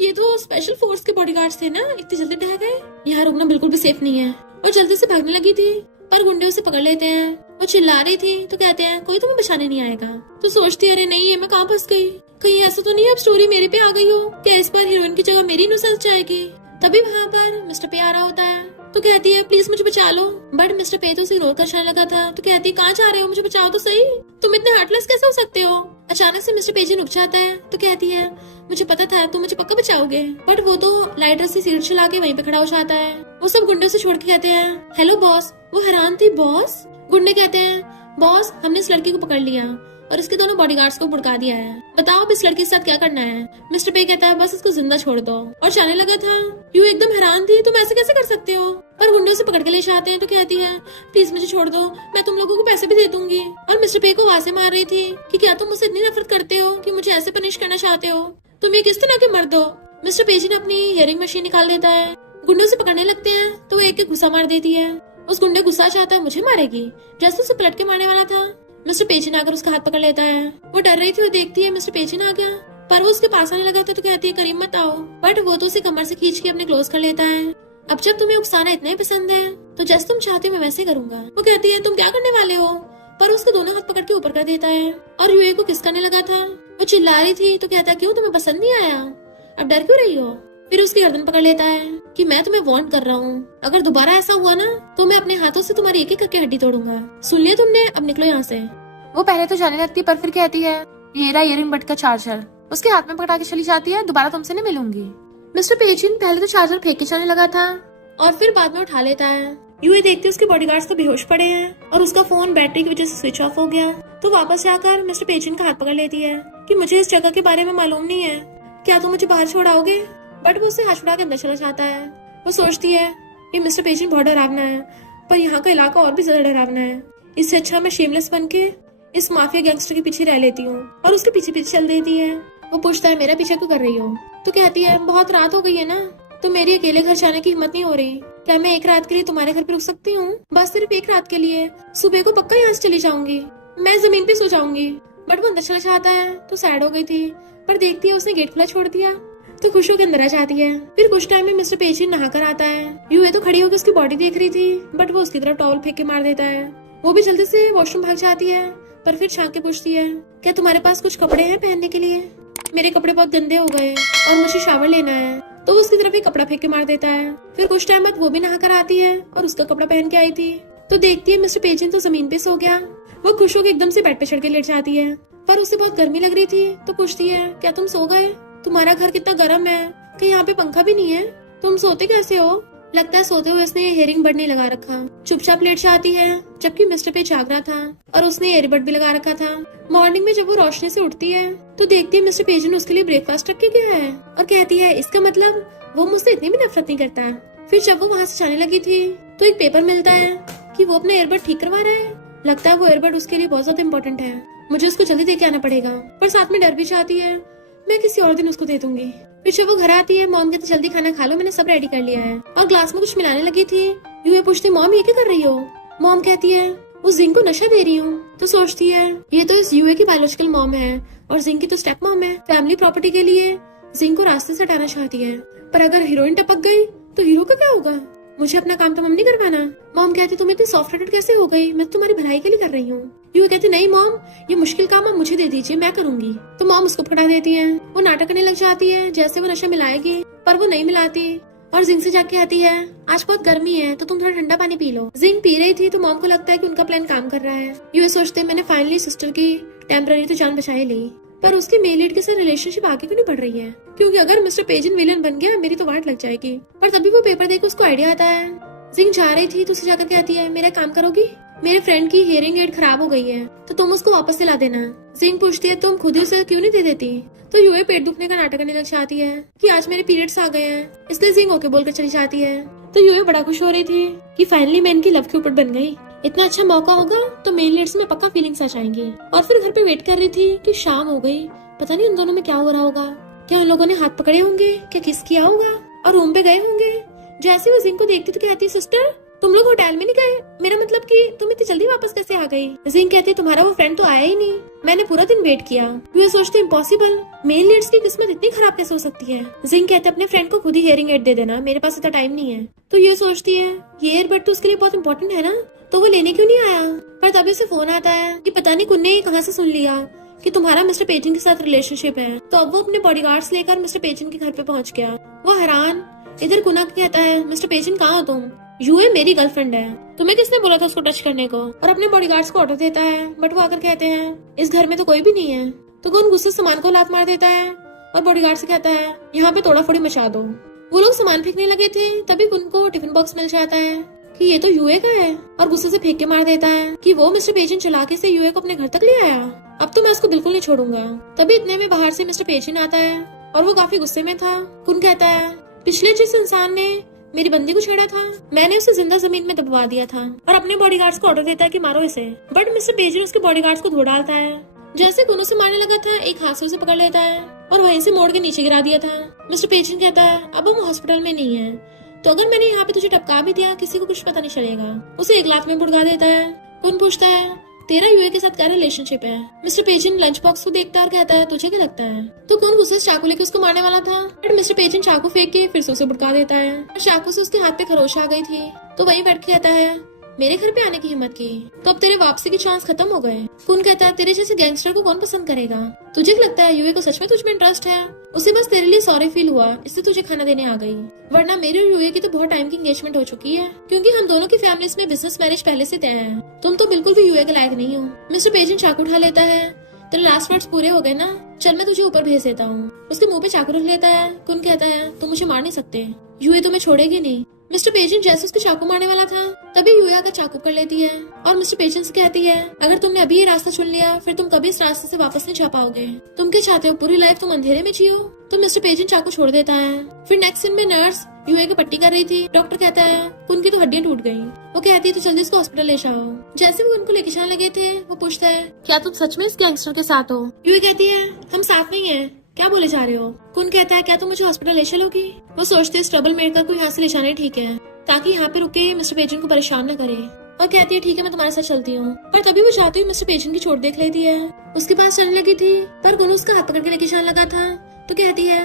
ये तो स्पेशल फोर्स के बॉडीगार्ड्स थे ना, इतनी जल्दी ढह गए, यहाँ रुकना बिल्कुल भी सेफ नहीं है। और जल्दी से भागने लगी थी, पर गुंडे उसे पकड़ लेते हैं। वो चिल्ला रही थी तो कहते हैं कोई तुम्हें बचाने नहीं आएगा। तो सोचती है अरे नहीं ये मैं कहाँ फंस गई, कहीं ऐसा तो नहीं अब स्टोरी मेरे पे आ गई हो, क्या इस बार हीरोइन की जगह मेरी इनोसेंस जाएगी। तभी वहाँ पर मिस्टर पे आ रहा होता है, तो कहती है प्लीज मुझे बचा लो। बट मिस्टर पे तो उसे इग्नोर कर जाने लगा था, तो कहती है कहाँ जा रहे हो, मुझे बचाओ तो सही, तुम इतने हार्टलेस कैसे हो सकते हो। अचानक से मिस्टर पेजी रुक जाता है, तो कहती है मुझे पता था तुम मुझे पक्का बचाओगे। बट वो तो लाइटर से सीट चला के वहीं पे खड़ा हो जाता है। वो सब गुंडे से छोड़ के कहते हैं हेलो बॉस। वो हैरान थी, बॉस? गुंडे कहते हैं बॉस हमने इस लड़की को पकड़ लिया और इसके दोनों बॉडीगार्ड्स को भड़का दिया है, बताओ अब इस लड़की के साथ क्या करना है। मिस्टर पे कहता है बस इसको जिंदा छोड़ दो, और जाने लगा था। यू एकदम हैरान थी, तुम ऐसे कैसे कर सकते हो। पर गुंडे उसे पकड़ के ले जाते हैं, तो कहती है प्लीज मुझे छोड़ दो, मैं तुम लोगों को पैसे भी दे दूंगी। और मिस्टर पे को आवाज़ें मार रही थी कि क्या तुम मुझसे इतनी नफरत करते हो कि मुझे ऐसे पनिश करना चाहते हो, तुम ये किस तरह के मर्द हो। मिस्टर पेजी ने अपनी हियरिंग मशीन निकाल देता है, गुंडे उसे पकड़ने लगते हैं, तो वो एक एक गुस्सा मार देती है। उस गुंडे गुस्सा चाहता है मुझे मारेगी, जैसे उसे पलट के मारने वाला था। मिस्टर पेजिन आकर उसका हाथ पकड़ लेता है। वो डर रही थी, वो देखती है मिस्टर पेजिन आ गया, पर वो उसके पास आने लगा था, तो कहती है करीब मत आओ। बट वो तो उसे कमर से खींच के अपने क्लोज कर लेता है। अब जब तुम्हें उकसाना इतना ही पसंद है तो जैसे तुम चाहते हो मैं वैसे करूंगा। वो कहती है तुम क्या करने वाले हो, पर उसके दोनों हाथ पकड़ के ऊपर कर देता है और यूए को किस करने लगा था। वो चिल्ला रही थी, तो कहता है क्यों तुम्हें पसंद नहीं आया, अब डर क्यों रही हो। फिर उसकी गर्दन पकड़ लेता है कि मैं तुम्हें वार्न कर रहा हूँ, अगर दोबारा ऐसा हुआ ना तो मैं अपने हाथों से तुम्हारी एक एक करके हड्डी तोड़ूंगा, सुन लिया तुमने, अब निकलो यहाँ से। वो पहले तो जाने लगती, पर फिर कहती है ये रहा इयरिंग बट का चार्जर, उसके हाथ में पकड़ा के चली जाती है, दोबारा तुमसे नहीं मिलूंगी। मिस्टर पेजिन पहले तो चार्जर फेंक के जाने लगा था और फिर बाद में उठा लेता है। यूं देखते उसके बॉडीगार्ड्स तो बेहोश पड़े हैं और उसका फोन बैटरी की वजह से स्विच ऑफ हो गया। तो वापस जाकर मिस्टर पेजिन का हाथ पकड़ लेती है कि मुझे इस जगह के बारे में मालूम नहीं है, क्या तुम मुझे बाहर छोड़ाओगे। बट वो उसे हाथ छुड़ा के अंदर चला जाता है। वो सोचती है ये मिस्टर पेजिन बहुत डरावना है, पर यहाँ का इलाका और भी ज्यादा डरावना है। इससे अच्छा मैं शेमलेस बन के इस माफिया गैंगस्टर के पीछे रह लेती हूँ और उसके पीछे पीछे चल देती है। वो पूछता है मेरा पीछे क्यों कर रही हो? तो कहती है बहुत रात हो गई है ना, तो मेरी अकेले घर जाने की हिम्मत नहीं हो रही। क्या मैं एक रात के लिए तुम्हारे घर पे रुक सकती हूँ? बस सिर्फ एक रात के लिए। सुबह को पक्का यहाँ से चली जाऊंगी, मैं जमीन पे सो जाऊंगी। बट वो अंदर चला जाता है तो सैड हो गई थी, पर देखती है उसने गेट खुला छोड़ दिया तो खुश होकर अंदर आ जाती है। फिर कुछ टाइम में मिस्टर पेजी नहा कर आता है। यूए तो खड़ी होकर उसकी बॉडी देख रही थी, बट वो उसकी तरफ टॉवल फेंक के मार देता है। वो भी जल्दी से वॉशरूम भाग जाती है, पर फिर झांक के पूछती है क्या तुम्हारे पास कुछ कपड़े हैं पहनने के लिए? मेरे कपड़े बहुत गंदे हो गए और मुझे शावर लेना है। तो वो उसकी तरफ एक कपड़ा फेंक के मार देता है। फिर कुछ टाइम बाद वो भी नहा कर आती है और उसका कपड़ा पहन के आई थी, तो देखती है मिस्टर पेजिन तो जमीन पे सो गया। वो खुश होकर एकदम से बेड पे चढ़ के लेट जाती है, पर उसे बहुत गर्मी लग रही थी तो पूछती है क्या तुम सो गए? तुम्हारा घर कितना गर्म है कि यहाँ पे पंखा भी नहीं है, तुम सोते कैसे हो? लगता है सोते हुए उसने हेयरिंग बड नहीं लगा रखा। चुपचाप लेट जाती है, जबकि मिस्टर पे जाग रहा था और उसने ईयरबड भी लगा रखा था। मॉर्निंग में जब वो रोशनी से उठती है तो देखती है मिस्टर पेजन उसके लिए ब्रेकफास्ट रख के गया है और कहती है इसका मतलब वो मुझसे इतनी भी नफरत नहीं करता। फिर जब वो वहाँ से जाने लगी थी तो एक पेपर मिलता है कि वो अपना ईयरबड ठीक करवा रहा है। लगता है वो ईयरबड उसके लिए बहुत ज्यादा इम्पोर्टेंट है, मुझे उसको जल्दी दे के आना पड़ेगा। पर साथ में डर भी चाहती है, मैं किसी और दिन उसको दे दूंगी। फिर जब वो घर आती है, मॉम कहती जल्दी खाना खा लो, मैंने सब रेडी कर लिया है, और ग्लास में कुछ मिलाने लगी थी। यूए पूछती मॉम ये क्या कर रही हो? मॉम कहती है उस जिंक को नशा दे रही हूँ। तो सोचती है ये तो इस यूए की बायोलॉजिकल मॉम है और जिंक की तो स्टेप मॉम है। फैमिली प्रॉपर्टी के लिए जिंक को रास्ते से हटाना चाहती है, पर अगर हीरोइन टपक गई तो हीरो का क्या होगा? मुझे अपना काम तो मम नहीं करवाना। मॉम कहती तुम इतनी सॉफ्ट हार्टेड कैसे हो गई? मैं तो तुम्हारी भलाई के लिए कर रही हूँ। यूए कहती नहीं मॉम, ये मुश्किल काम आप मुझे दे दीजिए, मैं करूंगी। तो मॉम उसको पकड़ा देती है। वो नाटक करने लग जाती है जैसे वो नशा मिलाएगी, पर वो नहीं मिलाती और जिंक से जाके आती है आज बहुत गर्मी है तो तुम थोड़ा ठंडा पानी पी लो। जिंक पी रही थी तो मॉम को लगता है कि उनका प्लान काम कर रहा है। यूए सोचते मैंने फाइनली सिस्टर की टेम्पररी तो जान बचा ली, पर उसकी मेल लीड के साथ रिलेशनशिप आगे क्यों नहीं बढ़ रही है? क्योंकि अगर मिस्टर पेजन विलन बन गया मेरी तो वाट लग जाएगी। पर तभी वो पेपर देख उसको आइडिया आता है। जिंक जा रही थी तो उसे जाकर कहती है मेरा काम करोगी? मेरे फ्रेंड की हियरिंग एड खराब हो गई है तो तुम उसको वापस दिला देना। जिंक पूछती है तुम खुद ही उसे क्यों नहीं दे देती? तो यूए पेट दुखने का नाटक करने लग जाती है कि आज मेरे पीरियड्स आ गए हैं, इसलिए जिंक ओके बोलकर चली जाती है। तो यूए बड़ा खुश हो रही थी कि फाइनली मैं इनकी लव के ऊपर बन गई, इतना अच्छा मौका होगा तो मेन लीड्स में पक्का फीलिंग्स आ जाएंगी। और फिर घर पे वेट कर रही थी कि शाम हो गई, पता नहीं उन दोनों में क्या हो रहा होगा। क्या उन लोगों ने हाथ पकड़े होंगे, क्या किस किया होगा और रूम पे गए होंगे। जैसे वो जिंक को देखती तो कहती सिस्टर तुम लोग होटल में नहीं गए? मेरा मतलब कि तुम इतनी जल्दी वापस कैसे आ गई? जिंक कहती तुम्हारा वो फ्रेंड तो आया ही नहीं, मैंने पूरा दिन वेट किया। वे सोचते इम्पॉसिबल, मेल लीड्स की किस्मत इतनी खराब कैसे हो सकती है? जिंक कहते अपने फ्रेंड को खुद ही हियरिंग एड दे देना, मेरे पास इतना टाइम नहीं है। तो ये सोचती है ये ईयरबड तो उसके लिए बहुत इंपॉर्टेंट है ना, तो वो लेने क्यों नहीं आया? पर तभी उसे फोन आता है कि पता नहीं कुन्ने ये कहाँ से सुन लिया कि तुम्हारा मिस्टर पेजन के साथ रिलेशनशिप है। तो अब वो अपने बॉडीगार्ड्स लेकर मिस्टर पेजन के घर पे पहुंच गया। वो हैरान। इधर कुना कहता है मिस्टर पेजन कहाँ हो तुम? यूए मेरी गर्लफ्रेंड है, तुम्हें किसने बोला था उसको टच करने को? और अपने बॉडीगार्ड्स को ऑर्डर देता है, बट वो आकर कहते हैं इस घर में तो कोई भी नहीं है। तो गुन गुस्से सामान को लात मार देता है और बॉडीगार्ड से कहता है यहाँ पे तोड़ा फोड़ी मचा दो। वो लोग सामान फेंकने लगे थे, तभी गुन को टिफिन बॉक्स मिल जाता है कि ये तो यूए का है, और गुस्से से फेंक के मार देता है कि वो मिस्टर पेजन चलाके से यूए को अपने घर तक ले आया, अब तो मैं उसको बिल्कुल नहीं छोड़ूंगा। तभी इतने में बाहर से मिस्टर पेजन आता है और वो काफी गुस्से में था। गुन कहता है पिछले जिस इंसान ने मेरी बंदी को छेड़ा था मैंने उसे जिंदा जमीन में दबवा दिया था, और अपने बॉडीगार्ड्स को ऑर्डर देता है कि मारो इसे। बट मिस्टर पेजन उसके बॉडीगार्ड्स को धो डालता है। जैसे गुन उसे मारने लगा था एक हाथ से उसे पकड़ लेता है और वहीं से मोड़ के नीचे गिरा दिया था। मिस्टर पेजन कहता है अब हम हॉस्पिटल में नहीं है, तो अगर मैंने यहाँ पे तुझे टपका भी दिया किसी को कुछ पता नहीं चलेगा। उसे एक लात में भुड़का देता है। गुन पूछता है तेरा यूए के साथ क्या रिलेशनशिप है? मिस्टर पेजन लंच बॉक्स को देखता है और कहता है तुझे क्या लगता है? तो गुन गुस्से से चाकू लेके उसको मारने वाला था, बट मिस्टर पेजन चाकू फेंक के फिर से उसे भुड़का देता है। चाकू से उसके हाथ पे खरोश आ गई थी, तो वहीं बैठ के कहता है मेरे घर पे आने की हिम्मत की तो अब तेरे वापसी के चांस खत्म हो गए। गुन कहता है तेरे जैसे गैंगस्टर को कौन पसंद करेगा? तुझे क्या लगता है यूए को सच में तुझ में इंटरेस्ट है? उसे बस तेरे लिए सॉरी फील हुआ, इससे तुझे खाना देने आ गई, वरना मेरे और यूए की तो बहुत टाइम की एंगेजमेंट हो चुकी है, क्योंकि हम दोनों की फैमिलीज में बिजनेस मैरिज पहले से तय है। तुम तो बिल्कुल भी यूए के लायक नहीं हो। मिस्टर पेजन चाकू उठा लेता है। तेरे लास्ट वर्ड्स पूरे हो गए ना, चल मैं तुझे ऊपर भेज देता हूँ। उसके मुंह पे चाकू रख लेता है। गुन कहता है तुम मुझे मार नहीं सकते, यूए तुम्हें छोड़ेगी नहीं। मिस्टर पेजन जैसे उसको चाकू मारने वाला था तभी यूए आकर चाकू कर लेती है और मिस्टर पेजन से कहती है अगर तुमने अभी ये रास्ता चुन लिया फिर तुम कभी इस रास्ते से वापस नहीं जा पाओगे। तुम क्या चाहते हो पूरी लाइफ तुम अंधेरे में जियो? तो मिस्टर पेजन चाकू छोड़ देता है। फिर नेक्स्ट सीन में नर्स यूए की पट्टी कर रही थी। डॉक्टर कहता है कुन की तो हड्डियां टूट गई। वो कहती है तो जल्दी इसको हॉस्पिटल ले जाओ। जैसे वो उनको लेके जाने लगे थे वो पूछता है क्या तुम सच में इस गैंगस्टर के साथ हो। यूए कहती है हम साथ नहीं है, क्या बोले जा रहे हो। कुन कहता है क्या तुम मुझे हॉस्पिटल ले चलोगी। वो सोचते इस ट्रबल मेकर को यहाँ से ले जाना ठीक है ताकि यहाँ पे रुके मिस्टर पेजेंट को परेशान न करे। और कहती है ठीक है मैं तुम्हारे साथ चलती हूँ। पर तभी वो जाती हुई मिस्टर पेजेंट की चोट देख लेती है। उसके पास चलने लगी थी पर गुन उसका हाथ पकड़ के लेके जाने लगा था। तो कहती है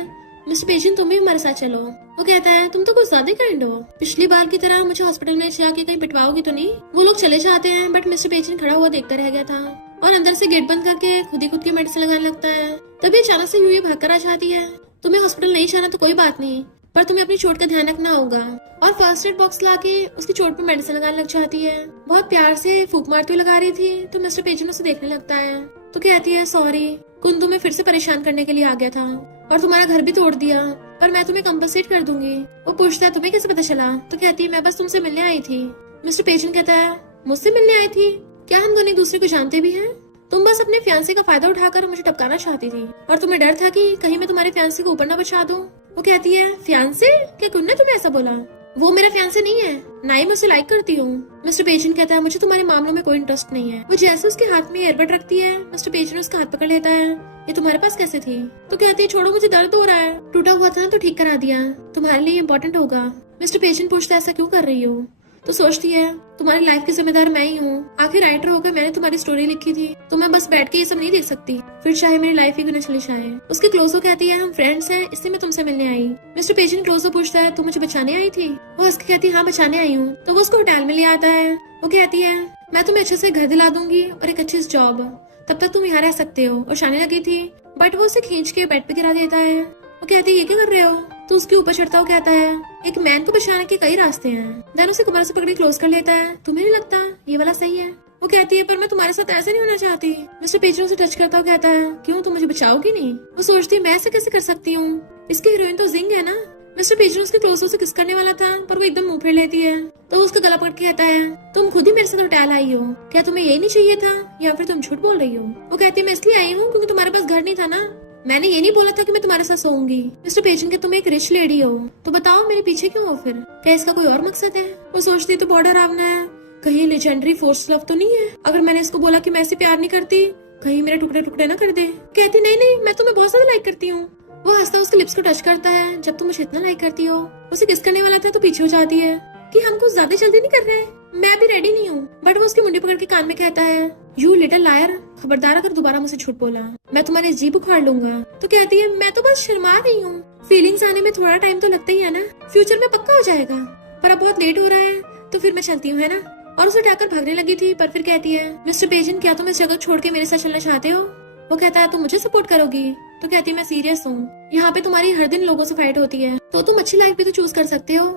मिस्टर पेजेंट तुम भी हमारे साथ चलो। वो कहता है तुम तो कुछ ज्यादा काइंड हो, पिछली बार की तरह मुझे हॉस्पिटल में जाके कहीं पिटवाओगी तो नहीं। वो लोग चले जाते हैं बट मिस्टर पेजेंट खड़ा हुआ देखता रह गया था और अंदर से गेट बंद करके खुद ही खुद की मेडिसिन लगाने लगता है। तभी अचानक से यूए भाग कर आ जाती है। तुम्हें हॉस्पिटल नहीं जाना तो कोई बात नहीं, पर तुम्हें अपनी चोट का ध्यान रखना होगा। और फर्स्ट एड बॉक्स लाके उसकी चोट पे मेडिसिन लगाने लग जाती है। बहुत प्यार से फूक मारते हुए लगा रही थी तो मिस्टर पेजेंट उसे देखने लगता है। तो कहती है सॉरी कुन, तुम्हें फिर से परेशान करने के लिए आ गया था और तुम्हारा घर भी तोड़ दिया, पर मैं तुम्हें कंपनसेट कर दूंगी। वो पूछता है तुम्हें कैसे पता चला। तो कहती है मैं बस तुमसे मिलने आई थी। मिस्टर पेजेंट कहता है मुझसे मिलने आई थी, क्या हम दोनों एक दूसरे को जानते भी हैं। तुम बस अपने फियांसे का फायदा उठाकर मुझे टपकाना चाहती थी और तुम्हें डर था कि कहीं मैं तुम्हारे फियांसे को ऊपर न बचा दूं। वो कहती है फियांसे, क्या कुन ने तुम्हें ऐसा बोला। वो मेरा फियांसे नहीं है, ना ही मैं उसे लाइक करती हूँ। मिस्टर पेजेंट कहता है मुझे तुम्हारे मामलों में कोई इंटरेस्ट नहीं है। वो जैसे उसके हाथ में एयरबड रखती है मिस्टर पेजेंट उसका हाथ पकड़ लेता है। ये तुम्हारे पास कैसे थी। तो कहती है छोड़ो मुझे दर्द हो रहा है, टूटा हुआ था तो ठीक करा दिया, तुम्हारे लिए इम्पोर्टेंट होगा। मिस्टर पेजेंट पूछता है ऐसा क्यों कर रही हो। तो सोचती है तुम्हारी लाइफ की जिम्मेदार मैं ही हूँ, आखिर राइटर होकर मैंने तुम्हारी स्टोरी लिखी थी तो मैं बस बैठ के ये सब नहीं देख सकती, फिर चाहे मेरी लाइफ ही क्यों न चली जाए। उसके क्लोजो कहती है हम फ्रेंड्स हैं इसलिए मैं तुमसे मिलने आई। मिस्टर पेजेंट क्लोजो पूछता है तुम मुझे बचाने आई थी। वो हंस के कहती है हाँ बचाने आई हूँ। तो वो उसको होटल में ले आता है। वो कहती है मैं तुम्हें अच्छे से घर दिला दूंगी और एक अच्छी जॉब, तब तक तुम यहाँ रह सकते हो। और शाने लगी थी बट वो उसे खींच के बेड पे गिरा देता है। वो कहती है ये क्या कर रहे हो। तो उसके ऊपर चढ़ता हुआ कहता है एक मैन को बचाने के कई रास्ते हैं। देन उसे कमर से पकड़ के क्लोज कर लेता है। तुम्हें नहीं लगता ये वाला सही है। वो कहती है पर मैं तुम्हारे साथ ऐसे नहीं होना चाहती। मिस्टर पेजेंट उसे टच करता हुआ कहता है क्यों, तुम मुझे बचाओगी नहीं। वो सोचती है मैं ऐसे कैसे कर सकती हूँ, इसकी हीरोइन तो जिंग है ना। मिस्टर पेजेंट उसके क्लोजो से किस करने वाला था पर वो एकदम मुंह फेर लेती है। तो उसका गला पकड़ के कहता है तुम खुद ही मेरे साथ होटल आई हो, क्या तुम्हें यही नहीं चाहिए था या फिर तुम झूठ बोल रही हो। वो कहती है मैं इसलिए आई हूँ क्योंकि तुम्हारे पास घर नहीं था ना, मैंने ये नहीं बोला था कि मैं तुम्हारे साथ सोऊंगी। मिस्टर पेजेंट के तुम एक रिच लेडी हो तो बताओ मेरे पीछे क्यों हो फिर, क्या इसका कोई और मकसद है। वो सोचती तो बॉर्डर आवना है, कहीं लेजेंडरी फोर्स लव तो नहीं है। अगर मैंने इसको बोला कि मैं इसे प्यार नहीं करती कहीं मेरे टुकड़े टुकड़े ना कर दे। कहती नहीं नहीं मैं तुम्हें बहुत ज्यादा लाइक करती हूँ। वो हंसता उसके लिप्स को टच करता है जब तुम मुझे इतना लाइक करती हो। उसे किस करने वाला था तो पीछे हो जाती है कि हम कुछ ज्यादा जल्दी नहीं कर रहे, मैं भी रेडी नहीं हूँ। बट वो उसकी मुंडी पकड़ के कान में कहता है यू लिटिल लायर, खबरदार अगर दोबारा मुझसे झूठ बोला मैं तुम्हारी जीभ उखाड़ लूंगा। तो कहती है मैं तो बस शर्मा रही हूँ, फीलिंग्स आने में थोड़ा टाइम तो लगता ही है ना, फ्यूचर में पक्का हो जाएगा, पर अब बहुत लेट हो रहा है तो फिर मैं चलती हूँ है ना। और उसे उठाकर भागने लगी थी पर फिर कहती है मिस्टर पेजेंट क्या तुम इस जगह छोड़ के मेरे साथ चलना चाहते हो। वो कहता है तुम मुझे सपोर्ट करोगी। तो कहती है मैं सीरियस हूँ, यहाँ पे तुम्हारी हर दिन लोगों से फाइट होती है तो तुम अच्छी लाइफ भी तो चूज कर सकते हो।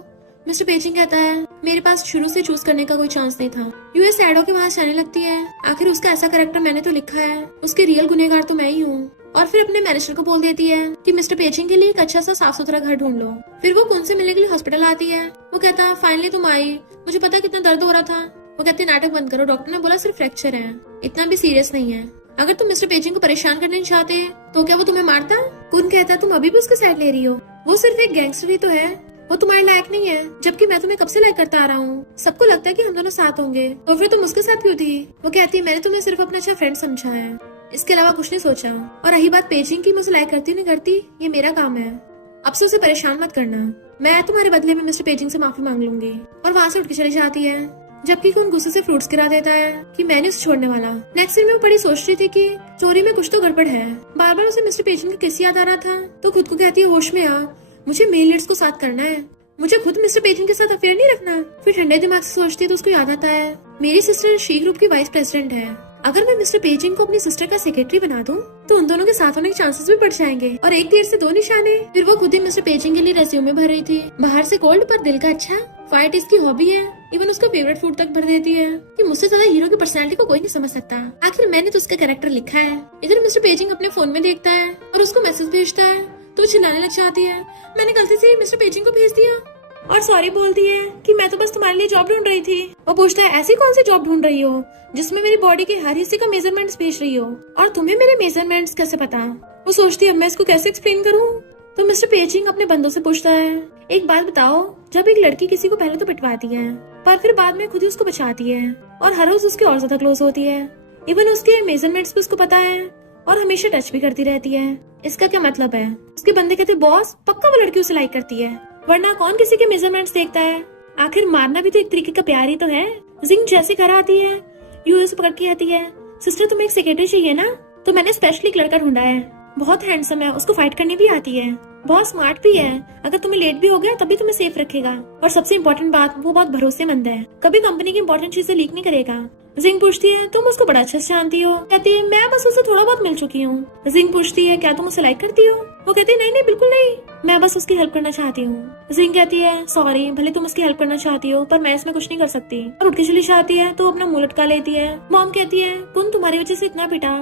मिस्टर पेजेंट कहता है मेरे पास शुरू से चूज करने का कोई चांस नहीं था। यूएस सैडो के वहाँ जाने लगती है, आखिर उसका ऐसा कैरेक्टर मैंने तो लिखा है, उसके रियल गुनहगार तो मैं ही हूँ। और फिर अपने मैनेजर को बोल देती है कि मिस्टर पेजेंट के लिए एक अच्छा सा साफ सुथरा घर ढूंढ लो। फिर वो कुन से मिलने के लिए हॉस्पिटल आती है। वो कहता है फाइनली तुम आई, मुझे पता कितना दर्द हो रहा था। वो कहते नाटक बंद करो, डॉक्टर ने बोला सिर्फ फ्रैक्चर है, इतना भी सीरियस नहीं है। अगर तुम मिस्टर पेजेंट को परेशान करना चाहते तो क्या वो तुम्हें मारता। कुन कहता तुम अभी भी उसका साइड ले रही हो, वो सिर्फ एक गैंगस्टर ही तो है, वो तुम्हारे लायक नहीं है, जबकि मैं तुम्हें कब से लाइक करता आ रहा हूँ। सबको लगता है कि हम दोनों साथ होंगे, तो फिर तुम उसके साथ क्यों थी। वो कहती है मैंने तुम्हें सिर्फ अपना अच्छा फ्रेंड समझा है, इसके अलावा कुछ नहीं सोचा। और रही बात पेजिंग की, मुझे लाइक करती नहीं करती ये मेरा काम है, अब से उसे परेशान मत करना, मैं तुम्हारे बदले में मिस्टर पेजिंग से माफी मांग लूंगी। और वहाँ से उठ के चली जाती है, जबकि उन गुस्से से फ्रूट्स गिरा देता है कि मैंने उसे छोड़ने वाला। नेक्स्ट सीन में वो बड़ी सोच रही थी कि चोरी में कुछ तो गड़बड़ है। बार बार उसे मिस्टर पेजिंग का किस याद आ रहा था, तो खुद को कहती है होश में आ, मुझे मेल लीड्स को साथ करना है, मुझे खुद मिस्टर पेजिंग के साथ अफेयर नहीं रखना। फिर ठंडे दिमाग से सोचती है तो उसको याद आता है मेरी सिस्टर शी ग्रुप की वाइस प्रेसिडेंट है, अगर मैं मिस्टर पेजिंग को अपनी सिस्टर का सेक्रेटरी बना दूं तो उन दोनों के साथ होने के चांसेस भी बढ़ जाएंगे। और एक तीर से दो निशाने। फिर वो खुद ही मिस्टर पेजिंग के लिए रेज्यूमे भर रही थी, बाहर से कोल्ड पर दिल का अच्छा, फाइट इसकी हॉबी है, इवन उसका फेवरेट फूड तक भर देती है कि मुझसे ज्यादा हीरो की पर्सनालिटी को कोई नहीं समझ सकता, आखिर मैंने तो उसका कैरेक्टर लिखा है। इधर मिस्टर पेजिंग अपने फोन में देखता है और उसको मैसेज भेजता है तो चिल्लाने लग जाती है, मैंने गलती से मिस्टर पेजिंग को भेज दिया और सॉरी बोलती है कि मैं तो बस तुम्हारे लिए जॉब ढूंढ रही थी। वो पूछता है ऐसी कौन सी जॉब ढूंढ रही हो जिसमें मेरी बॉडी के हर हिस्से का मेजरमेंट्स भेज रही हो, और तुम्हें मेरे मेजरमेंट्स कैसे पता। वो सोचती है मैं इसको कैसे एक्सप्लेन करूँ, तो मिस्टर पेजिंग अपने बंदों से पूछता है, एक बात बताओ, जब एक लड़की किसी को पहले तो पिटवाती है पर फिर बाद में खुद ही उसको बचाती है और हर रोज उसके और ज्यादा क्लोज होती है, इवन उसके मेजरमेंट्स भी उसको पता है और हमेशा टच भी करती रहती है, इसका क्या मतलब है? उसके बंदे कहते, बॉस पक्का वो लड़की उसे लाइक करती है, वरना कौन किसी के मेजरमेंट्स देखता है? आखिर मारना भी तो एक तरीके का प्यार ही तो है। जिंग जैसे घर आती है, यूए से पकड़ के आती है, सिस्टर तुम्हें एक सेक्रेटरी चाहिए ना? तो मैंने स्पेशली एक लड़का ढूंढा है, बहुत हैंडसम है, उसको फाइट करनी भी आती है, बहुत स्मार्ट भी है, अगर तुम्हें लेट भी हो गया तभी तुम्हें सेफ रखेगा, और सबसे इम्पोर्टेंट बात, वो बहुत भरोसेमंद है, कभी कंपनी की इम्पोर्टेंट चीजें लीक नहीं करेगा। जिंग पूछती है, तुम उसको बड़ा अच्छे से जानती हो? कहती है, मैं बस उससे थोड़ा बहुत मिल चुकी हूँ। जिंग पूछती है, क्या तुम उसे लाइक करती हो? वो कहती है, नहीं नहीं बिल्कुल नहीं, मैं बस उसकी हेल्प करना चाहती हूँ। जिंग कहती है, सॉरी, भले तुम उसकी हेल्प करना चाहती हो पर मैं इसमें कुछ नहीं कर सकती, और उठ के चली जाती है तो अपना मुंह लटका लेती है। मॉम कहती है, कुन तुम्हारी वजह से इतना पिटा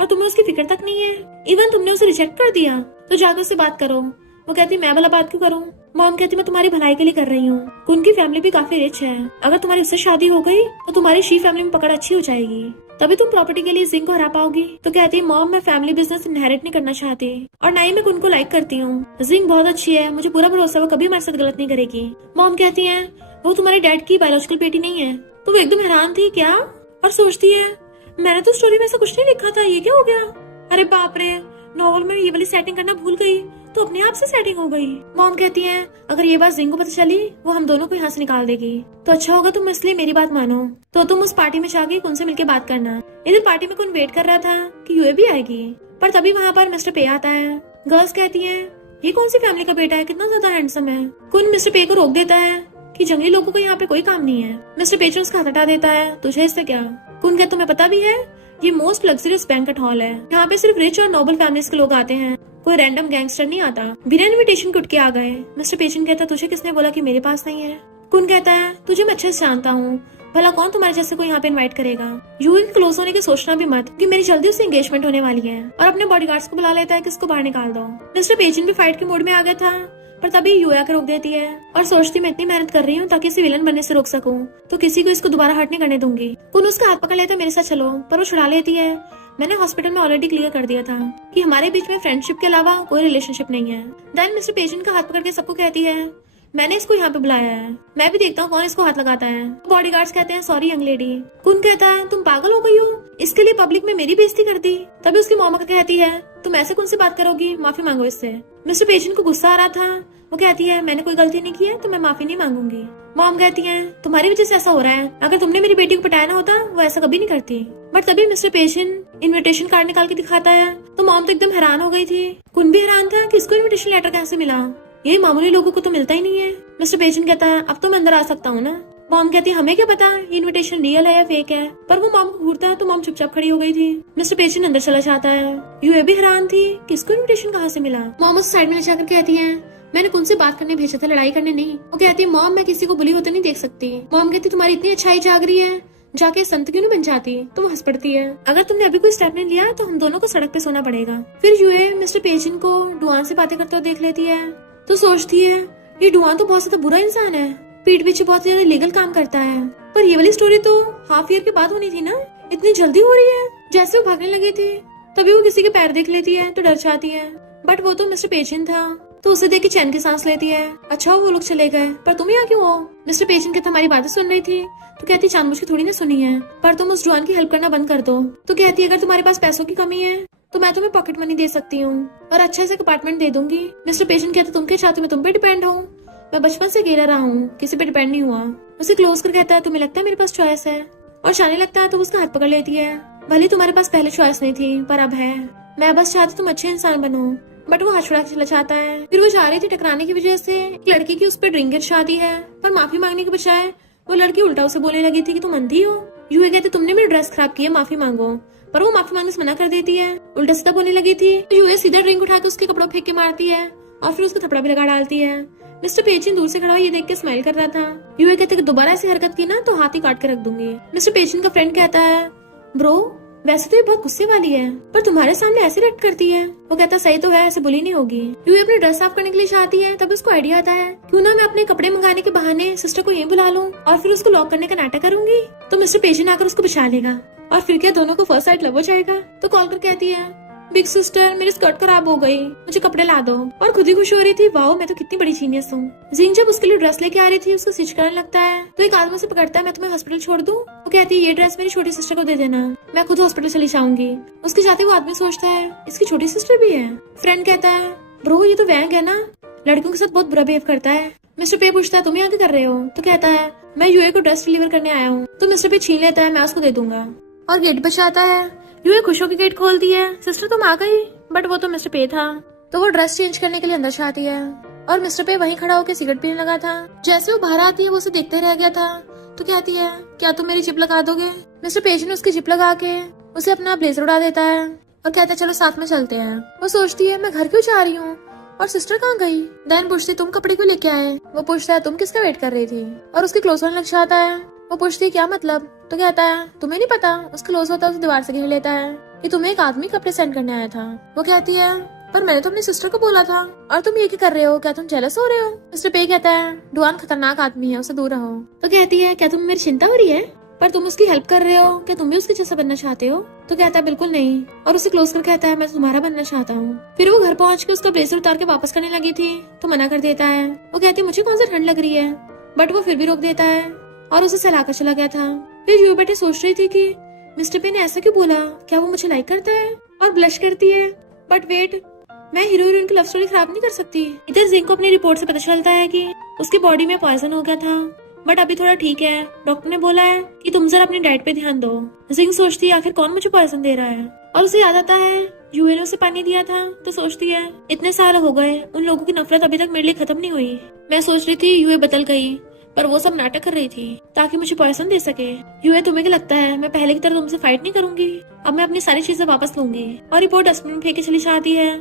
और तुम्हें उसकी फिक्र तक नहीं है, इवन तुमने उसे रिजेक्ट कर दिया, तो जाकर उससे बात करो। वो कहती, मैं भला बात क्यों करूं? मॉम कहती, मैं तुम्हारी भलाई के लिए कर रही हूँ, उनकी फैमिली भी काफी रिच है, अगर तुम्हारी उससे शादी हो गई तो तुम्हारी शी फैमिली में पकड़ अच्छी हो जाएगी, तभी तुम प्रॉपर्टी के लिए जिंग को हरा पाओगी। तो कहती है, मॉम मैं फैमिली बिजनेस इनहेरिट नहीं करना चाहती और ना ही मैं उनको लाइक करती हूँ, जिंग बहुत अच्छी है, मुझे पूरा भरोसा वो कभी हमारे साथ गलत नहीं करेगी। मॉम कहती है, वो तुम्हारे डैड की बायोलॉजिकल बेटी नहीं है। तो वो एकदम हैरान थी, क्या? और सोचती है, मैंने तो स्टोरी में ऐसा कुछ नहीं लिखा था, ये क्या हो गया? अरे बाप रे, नॉवल में ये वाली सेटिंग करना भूल गई तो अपने आप से सेटिंग हो गई। मॉम कहती है, अगर ये बात जिंग को पता चली वो हम दोनों को यहाँ से निकाल देगी, तो अच्छा होगा तुम इसलिए मेरी बात मानो, तो तुम उस पार्टी में जाके उनसे मिलके बात करना। इधर पार्टी में कौन वेट कर रहा था कि यूए भी आएगी, पर तभी वहाँ पर मिस्टर पे आता है। गर्ल्स कहती है, ये कौन सी फैमिली का बेटा है, कितना ज्यादा हैंडसम है। कुन मिस्टर पे को रोक देता है कि जंगली लोगों को यहाँ पे कोई काम नहीं है। मिस्टर पेचन उसका हाथ हटा देता है, तुझे इससे क्या? कुन कहता, तुम्हें पता भी है ये मोस्ट लग्जरियस बैंकेट हॉल है, यहाँ पे सिर्फ रिच और नोबल फैमिलीज के लोग आते हैं, कोई रैंडम गैंगस्टर नहीं आता। बिना इनविटेशन के उठ के आ गए। मिस्टर पेचन कहता, तुझे किसने बोला कि मेरे पास नहीं है? कुन कहता है, तुझे मैं अच्छे से जानता हूँ, भला कौन तुम्हारे जैसे को यहाँ पे इनवाइट करेगा। यूए के क्लोज होने की सोचना भी मत, कि मेरी जल्दी उससे एंगेजमेंट होने वाली है, और अपने बॉडीगार्ड्स को बुला लेता है कि इसको बाहर निकाल दो। मिस्टर पेचन भी फाइट के मूड में आ गया था, पर तभी यूए आकर रोक देती है और सोचती, मैं इतनी मेहनत कर रही हूँ ताकि इसे विलन बनने से रोक सकूं, तो किसी को इसको दोबारा हर्ट नहीं करने दूंगी। कुन उसका हाथ पकड़ लेता, मेरे साथ चलो, पर वो छुड़ा लेती है। मैंने हॉस्पिटल में ऑलरेडी क्लियर कर दिया था कि हमारे बीच में फ्रेंडशिप के अलावा कोई रिलेशनशिप नहीं है। देन मिस्टर पेशेंट का हाथ पकड़ के सबको कहती है, मैंने इसको यहाँ पे बुलाया है, मैं भी देखता हूँ कौन इसको हाथ लगाता है। बॉडीगार्ड्स कहते हैं, सॉरी यंग लेडी। कुन कहता है, तुम पागल हो गई हो, इसके लिए पब्लिक में मेरी बेइज्जती कर दी। तभी उसकी मॉम कहती है, तुम ऐसे कौन से बात करोगी, माफी मांगो इससे। मिस्टर पेशेंट को गुस्सा आ रहा था, वो कहती है, मैंने कोई गलती नहीं की है तो मैं माफी नहीं मांगूंगी। मॉम कहती है, तुम्हारी वजह से ऐसा हो रहा है, अगर तुमने मेरी बेटी को पटाया ना होता वो ऐसा कभी नहीं करती। बट तभी मिस्टर पेशेंट इनविटेशन कार्ड निकाल के दिखाता है, तो मॉम तो एकदम हैरान हो गई थी। कुन भी हैरान था कि इसको इनविटेशन लेटर कैसे मिला, ये मामूली लोगों को तो मिलता ही नहीं है। मिस्टर पेशेंट कहता है, अब तो मैं अंदर आ सकता हूँ ना। मॉम कहती है, हमें क्या पता ये इनविटेशन रियल है या फेक है, पर वो मॉम को घूरता है तो मॉम चुपचाप खड़ी हो गई थी। मिस्टर पेशेंट अंदर चला जाता है। यूए भी हैरान थी कि इसको इनविटेशन कहाँ से मिला। मॉम उस साइड में ले जाकर कहती है, मैंने कुन से बात करने भेजा था, लड़ाई करने नहीं। वो कहती है, मॉम मैं किसी को बुली होते नहीं देख सकती। मॉम कहती, तुम्हारी इतनी अच्छाई जाग रही है, जाके संत क्यों नहीं बन जाती। तो वो हंस पड़ती है, अगर तुमने अभी कोई स्टेप नहीं लिया तो हम दोनों को सड़क पे सोना पड़ेगा। फिर यूए मिस्टर पेशेंट को डुआन से बातें करते हुए देख लेती है, तो सोचती है, ये डुआन तो बहुत ज्यादा बुरा इंसान है, पीठ पीछे बहुत ज्यादा लीगल काम करता है। पर ये वाली स्टोरी तो हाफ ईयर के बाद होनी थी ना, इतनी जल्दी हो रही है। जैसे वो भागने लगी थी तभी वो किसी के पैर देख लेती है तो डर जाती है, बट वो तो मिस्टर पेशेंट था, तो उसे देख के चैन की सांस लेती है। अच्छा वो लोग चले गए, पर तुम यहाँ क्यों हो? मिस्टर पेशेंट कहता, हमारी बातें सुन रही थी, तो कहती, जानबूझ के थोड़ी ना सुनी है, पर तुम उस जुआन की हेल्प करना बंद कर दो। तो कहती, अगर तुम्हारे पास पैसों की कमी है तो मैं तुम्हें पॉकेट मनी दे सकती हूँ और अच्छे से अपार्टमेंट दे दूंगी। मिस्टर पेशेंट कहता, तुम क्या चाहते हो मैं तुम पे डिपेंड हूँ? मैं बचपन से अकेला रहा हूँ, किसी पे डिपेंड नहीं हुआ। उसे क्लोज कर कहता है, तुम्हें लगता है मेरे पास चॉइस है? और जाने लगता है तो उसका हाथ पकड़ लेती है, भले तुम्हारे पास पहले चॉइस नहीं थी पर अब है, मैं बस चाहती तुम अच्छे इंसान बनो। बट वो हाथ छुड़ा के चला जाता है। फिर वो जा रही थी, टकराने की वजह से एक लड़की की उस पर ड्रिंक गिर जाती है, पर माफी मांगने के बजाय वो लड़की उल्टा उसे बोलने लगी थी कि तुम अंधी हो। यूए कहते, तुमने मेरी ड्रेस खराब की है, माफी मांगो, पर वो माफी मांगने से मना कर देती है, उल्टा सीधा बोलने लगी थी। यूए सीधा ड्रिंक उठा के उसके कपड़ों फेंक के मारती है और फिर उसका थपड़ा भी लगा डालती है। मिस्टर पेचिन दूर से खड़ा ये देख के स्माइल कर रहा था। यूए कहते कि दोबारा ऐसी हरकत की ना तो हाथ ही काट के रख दूंगी। मिस्टर पेचिन का फ्रेंड कहता है, ब्रो वैसे तो ये बहुत गुस्से वाली है, पर तुम्हारे सामने ऐसे रिएक्ट करती है। वो कहता, सही तो है, ऐसे बुली नहीं होगी। यूए अपनी ड्रेस साफ करने के लिए चाहती है, तब उसको आइडिया आता है, क्यों ना मैं अपने कपड़े मंगाने के बहाने सिस्टर को यहीं बुला लूं और फिर उसको लॉक करने का नाटक करूंगी, तो मिस्टर पेचिन आकर उसको बचा लेगा और फिर क्या दोनों को फर्स्ट साइट लव हो जाएगा। तो कॉल कर कहती है, बिग सिस्टर मेरी स्कर्ट खराब हो गई, मुझे कपड़े ला दो। और खुद ही खुश हो रही थी, वाओ मैं तो कितनी बड़ी जीनियस हूँ। जिंग जब उसके लिए ड्रेस लेके आ रही थी, उसको स्टिच करने लगता है तो एक आदमी से पकड़ता है, मैं तुम्हें हॉस्पिटल छोड़ दूं। वो कहती है ये ड्रेस मेरी छोटी सिस्टर को दे देना, मैं खुद हॉस्पिटल चली जाऊंगी। उसके जाते वो आदमी सोचता है इसकी छोटी सिस्टर भी है। फ्रेंड कहता है ब्रो ये तो वैंग है ना, लड़कियों के साथ बहुत बुरा बिहेव करता है। मिस्टर पे पूछता है तुम यहाँ क्या कर रहे हो, तो कहता है मैं यूए को ड्रेस डिलीवर करने आया हूँ। तो मिस्टर पे छीन लेता है, मैं उसको दे दूंगा। और गेट बच जाता है। यूए खुश होकर गेट खोलती है, सिस्टर तुम आ गई, बट वो तो मिस्टर पे था। तो वो ड्रेस चेंज करने के लिए अंदर जाती है और मिस्टर पे वहीं खड़ा होकर सिगरेट पीने लगा था। जैसे वो बाहर आती है वो उसे देखते रह गया था। तो कहती है क्या तुम मेरी जिप लगा दोगे। मिस्टर पेज ने उसकी जिप लगा के उसे अपना ब्लेजर उड़ा देता है और कहता है चलो साथ में चलते हैं। वो सोचती है मैं घर क्यों जा रही हूँ और सिस्टर कहाँ गई। दैन पूछती तुम कपड़े क्यों लेके आए। वो पूछता है तुम किसका वेट कर रही थी और उसके क्लोज होने लग जाता है। वो पूछती है क्या मतलब, तो कहता है तुम्हें नहीं पता, उसके क्लोज होता है उसे दीवार से घेर लेता है कि तुम्हें एक आदमी कपड़े सेंड करने आया था। वो कहती है पर मैंने तो अपनी सिस्टर को बोला था और तुम ये क्या कर रहे हो, क्या तुम जेलस हो रहे हो। मिस्टर पे कहता है डुआन खतरनाक आदमी है, उसे दूर रहो। तो कहती है क्या तुम्हें मेरी चिंता हो रही है, पर तुम उसकी हेल्प कर रहे हो, क्या तुम भी उसके जैसा बनना चाहते हो। तो कहता है बिल्कुल नहीं, और उसे क्लोज कर कहता है मैं तुम्हारा बनना चाहता हूँ। फिर वो घर पहुँच के उसका ब्लेजर उतार के वापस करने लगी थी तो मना कर देता है। वो कहती है मुझे कौन सा ठंड लग रही है, बट वो फिर भी रोक देता है और उसे सहलाकर चला गया था। फिर यूए बेटे सोच रही थी कि मिस्टर पे ने ऐसा क्यों बोला, क्या वो मुझे लाइक करता है, और ब्लश करती है। बट वेट, मैं हीरो हीरोइन की लव स्टोरी खराब नहीं कर सकती। इधर जिंग को अपनी रिपोर्ट से पता चलता है कि उसकी बॉडी में पॉइजन हो गया था, बट अभी थोड़ा ठीक है। डॉक्टर ने बोला है कि तुम जरा अपनी डाइट पे ध्यान दो। जिंग सोचती है आखिर कौन मुझे पॉइजन दे रहा है, और उसे याद आता है यूए ने उसे पानी दिया था। तो सोचती है इतने साल हो गए, उन लोगों की नफरत अभी तक मेरे लिए खत्म नहीं हुई। मैं सोच रही थी यूए बदल गई, पर वो सब नाटक कर रही थी ताकि मुझे पॉइजन दे सके। यूए तुम्हें क्या लगता है मैं पहले की तरह तुमसे फाइट नहीं करूंगी, अब मैं अपनी सारी चीजें वापस लूंगी। और रिपोर्ट डस्टबिन में फेंक के चली जाती है।